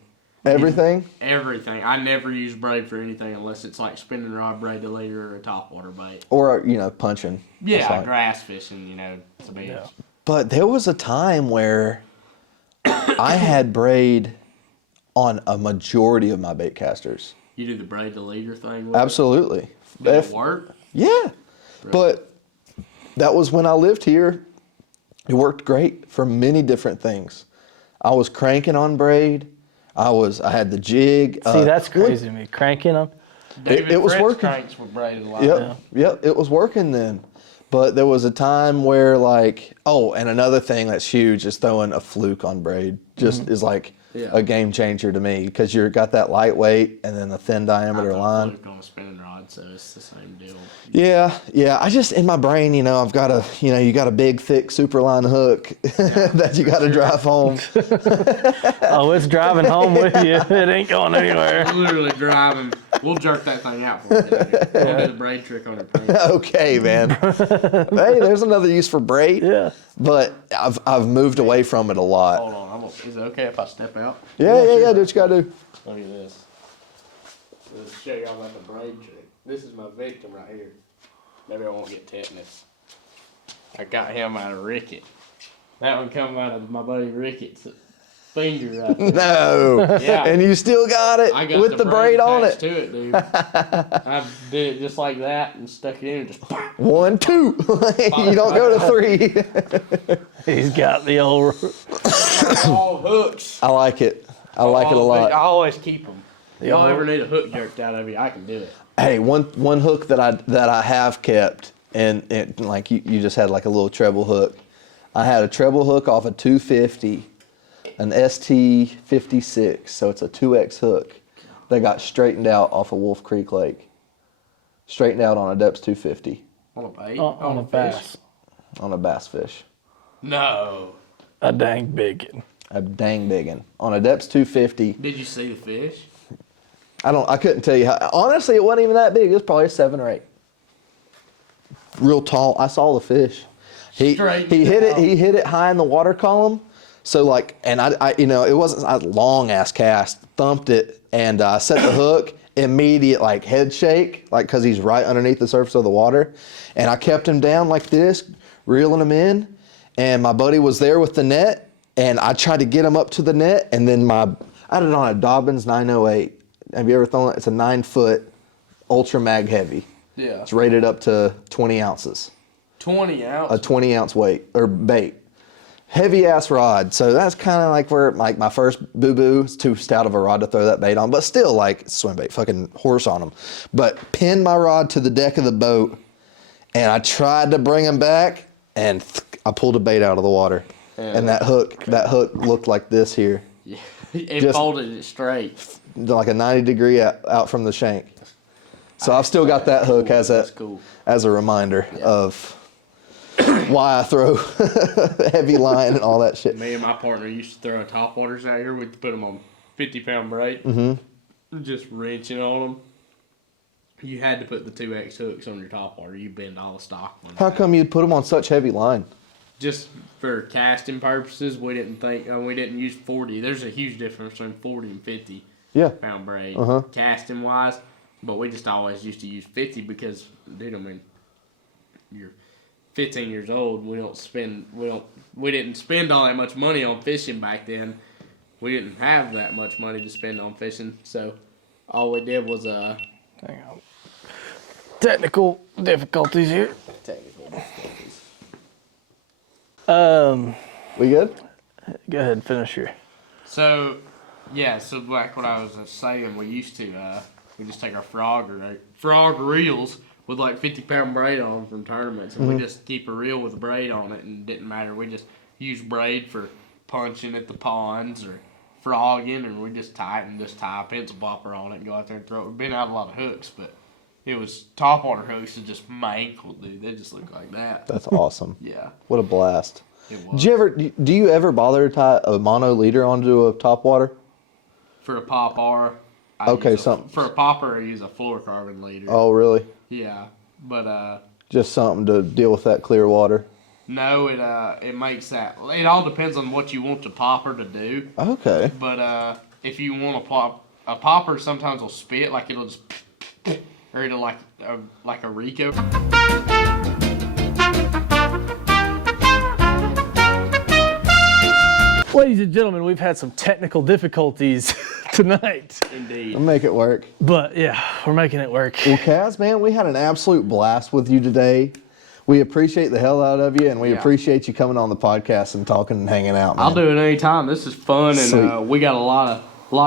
Everything? Everything. I never use braid for anything unless it's like spinning rod, braid to leader, or a top water bait. Or, punching. Yeah, That's fine. grass fishing, to be. Yeah. But there was a time where I had braid on a majority of my bait casters. You do the braid to leader thing with Absolutely. Did it work? Yeah. But that was when I lived here. It worked great for many different things. I was cranking on braid. I had the jig. See, that's crazy to me. Cranking them. David was Fritz working. Cranks were braided a lot. Yep, it was working then. But there was a time where and another thing that's huge is throwing a fluke on braid. Just is like a game changer to me because you've got that lightweight and then the thin diameter line. Fluke on a spinning rod, so it's the same deal. Yeah. I just in my brain, I've got you got a big, thick Superline hook that you got to drive home. Oh, it's driving home with you. It ain't going anywhere. I'm literally driving. We'll jerk that thing out for you. We'll do the braid trick on your paint. Okay, man. Hey, there's another use for braid. Yeah. But I've moved away from it a lot. Hold on. Is it okay if I step out? Yeah. Do what you gotta do. Look at this. Let's show y'all about the braid trick. This is my victim right here. Maybe I won't get tetanus. I got him out of Rickett. That one come out of my buddy Rickett's finger right there. No. Yeah. And you still got it I got with the braid on attached it. to it, dude. I did it just like that and stuck it in and just 1, 2. You don't go to 3. He's got the old. all hooks. I like it. I like it a lot. I always keep them. Y'all ever need a hook jerked out of you, I can do it. Hey, one hook that I have kept, and like you just had like a little treble hook. I had a treble hook off a 250, an ST56, so it's a 2X hook that got straightened out off of Wolf Creek Lake. Straightened out on a Depths 250. On a bait? On a bass. On a bass fish. No. A dang big one. A dang big one. On a Depths 250. Did you see the fish? I couldn't tell you how. Honestly, it wasn't even that big. It was probably a 7 or 8. Real tall. I saw the fish. He hit it. He hit it high in the water column. So and I it wasn't a long ass cast. Thumped it and set the hook. Immediate head shake, because he's right underneath the surface of the water. And I kept him down like this, reeling him in. And my buddy was there with the net, and I tried to get him up to the net. And then I had it on a Dobbins 908. Have you ever thrown it? It's a 9-foot ultra mag heavy. Yeah. It's rated up to 20 ounces. 20 ounces? A 20 ounce weight or bait. Heavy ass rod. So that's kind of where my first boo-boo. It's too stout of a rod to throw that bait on, but still swim bait, fucking horse on them. But pinned my rod to the deck of the boat, and I tried to bring him back, and I pulled a bait out of the water. Yeah. And that hook looked like this here. Yeah. It folded it straight. Like a 90-degree out from the shank. So I've still got that hook as a reminder of why I throw heavy line and all that shit. Me and my partner used to throw topwaters out here. We'd put them on 50-pound braid. Mm-hmm. Just wrenching on them. You had to put the 2X hooks on your top water. You bend all the stock ones. How come you'd put them on such heavy line? Just for casting purposes, we didn't we didn't use 40. There's a huge difference between 40 and 50 Yeah. pound braid Uh-huh. casting wise. But we just always used to use 50 because, dude, I mean, you're 15 years old. We didn't spend all that much money on fishing back then. We didn't have that much money to spend on fishing, so all we did was Hang on. Technical difficulties here. We good? Go ahead and finish your. So like what I was saying, we used to we just take our frog reels with like 50-pound braid on from tournaments, and we just keep a reel with a braid on it, and it didn't matter. We just use braid for punching at the ponds or frogging, and we just tie a pencil popper on it and go out there and throw it. We've been out a lot of hooks, but it was topwater hooks that just mangled, dude. They just look like that. That's awesome. Yeah, What a blast. it was. Do you ever bother to tie a mono leader onto a topwater? For a popper, for a popper, I use a fluorocarbon leader. Oh, really? Yeah, but Just something to deal with that clear water? no, it makes that. It all depends on what you want the popper to do. Okay. But if you want a popper, sometimes will spit, like it'll just, or it'll like a Rico. Ladies and gentlemen, we've had some technical difficulties tonight, Indeed. I'll make it work. but yeah, we're making it work. Well, Kaz, man, we had an absolute blast with you today. We appreciate the hell out of you, and we Yeah. appreciate you coming on the podcast and talking and hanging out, man. I'll do it anytime. This is fun, and Sweet. we got a lot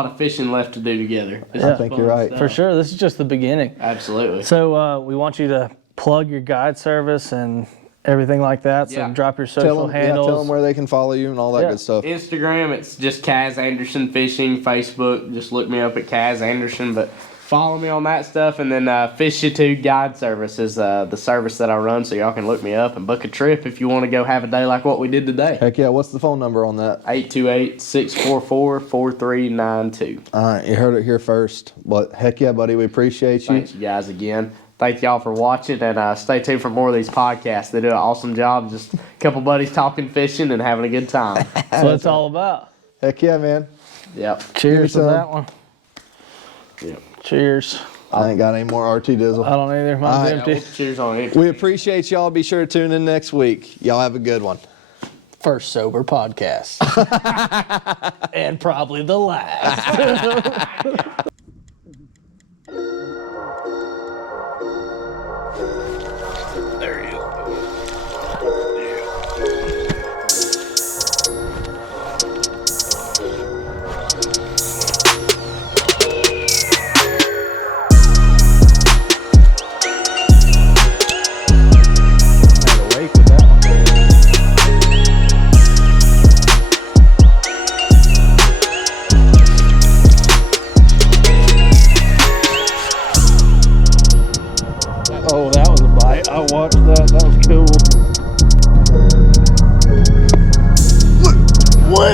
of fishing left to do together. This I is think fun you're right. stuff. For sure, this is just the beginning. Absolutely. So we want you to plug your guide service and everything like that. So Yeah. drop your social tell handles. them where they can follow you and all that Yeah. good stuff. Instagram, it's just Caz Anderson Fishing. Facebook, just look me up at Caz Anderson. But follow me on that stuff. And then Fish Chatuge Guide Service is the service that I run, so y'all can look me up and book a trip if you want to go have a day like what we did today. Heck yeah, what's the phone number on that? 828-644-4392. All right, you heard it here first. But heck yeah, buddy, we appreciate you. Thanks, you guys, again. Thank y'all for watching, and stay tuned for more of these podcasts. They do an awesome job. Just a couple buddies talking fishing and having a good time. That's what it's all about. Heck yeah, man. Yep. Cheers to some. that one. Yep. Cheers. I ain't got any more RT Dizzle. I don't either. Mine's All right. empty. Cheers on it. We appreciate y'all. Be sure to tune in next week. Y'all have a good one. First sober podcast. And probably the last. Oh, that was a bite. I watched that. That was cool. Woo!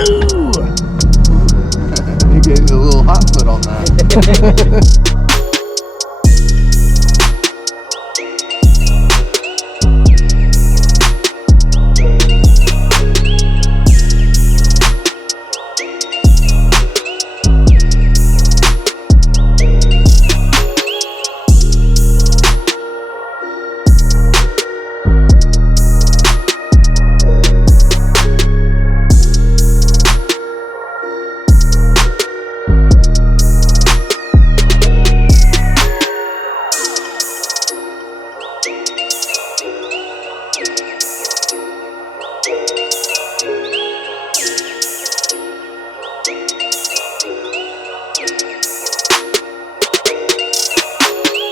You gave me a little hot foot on that.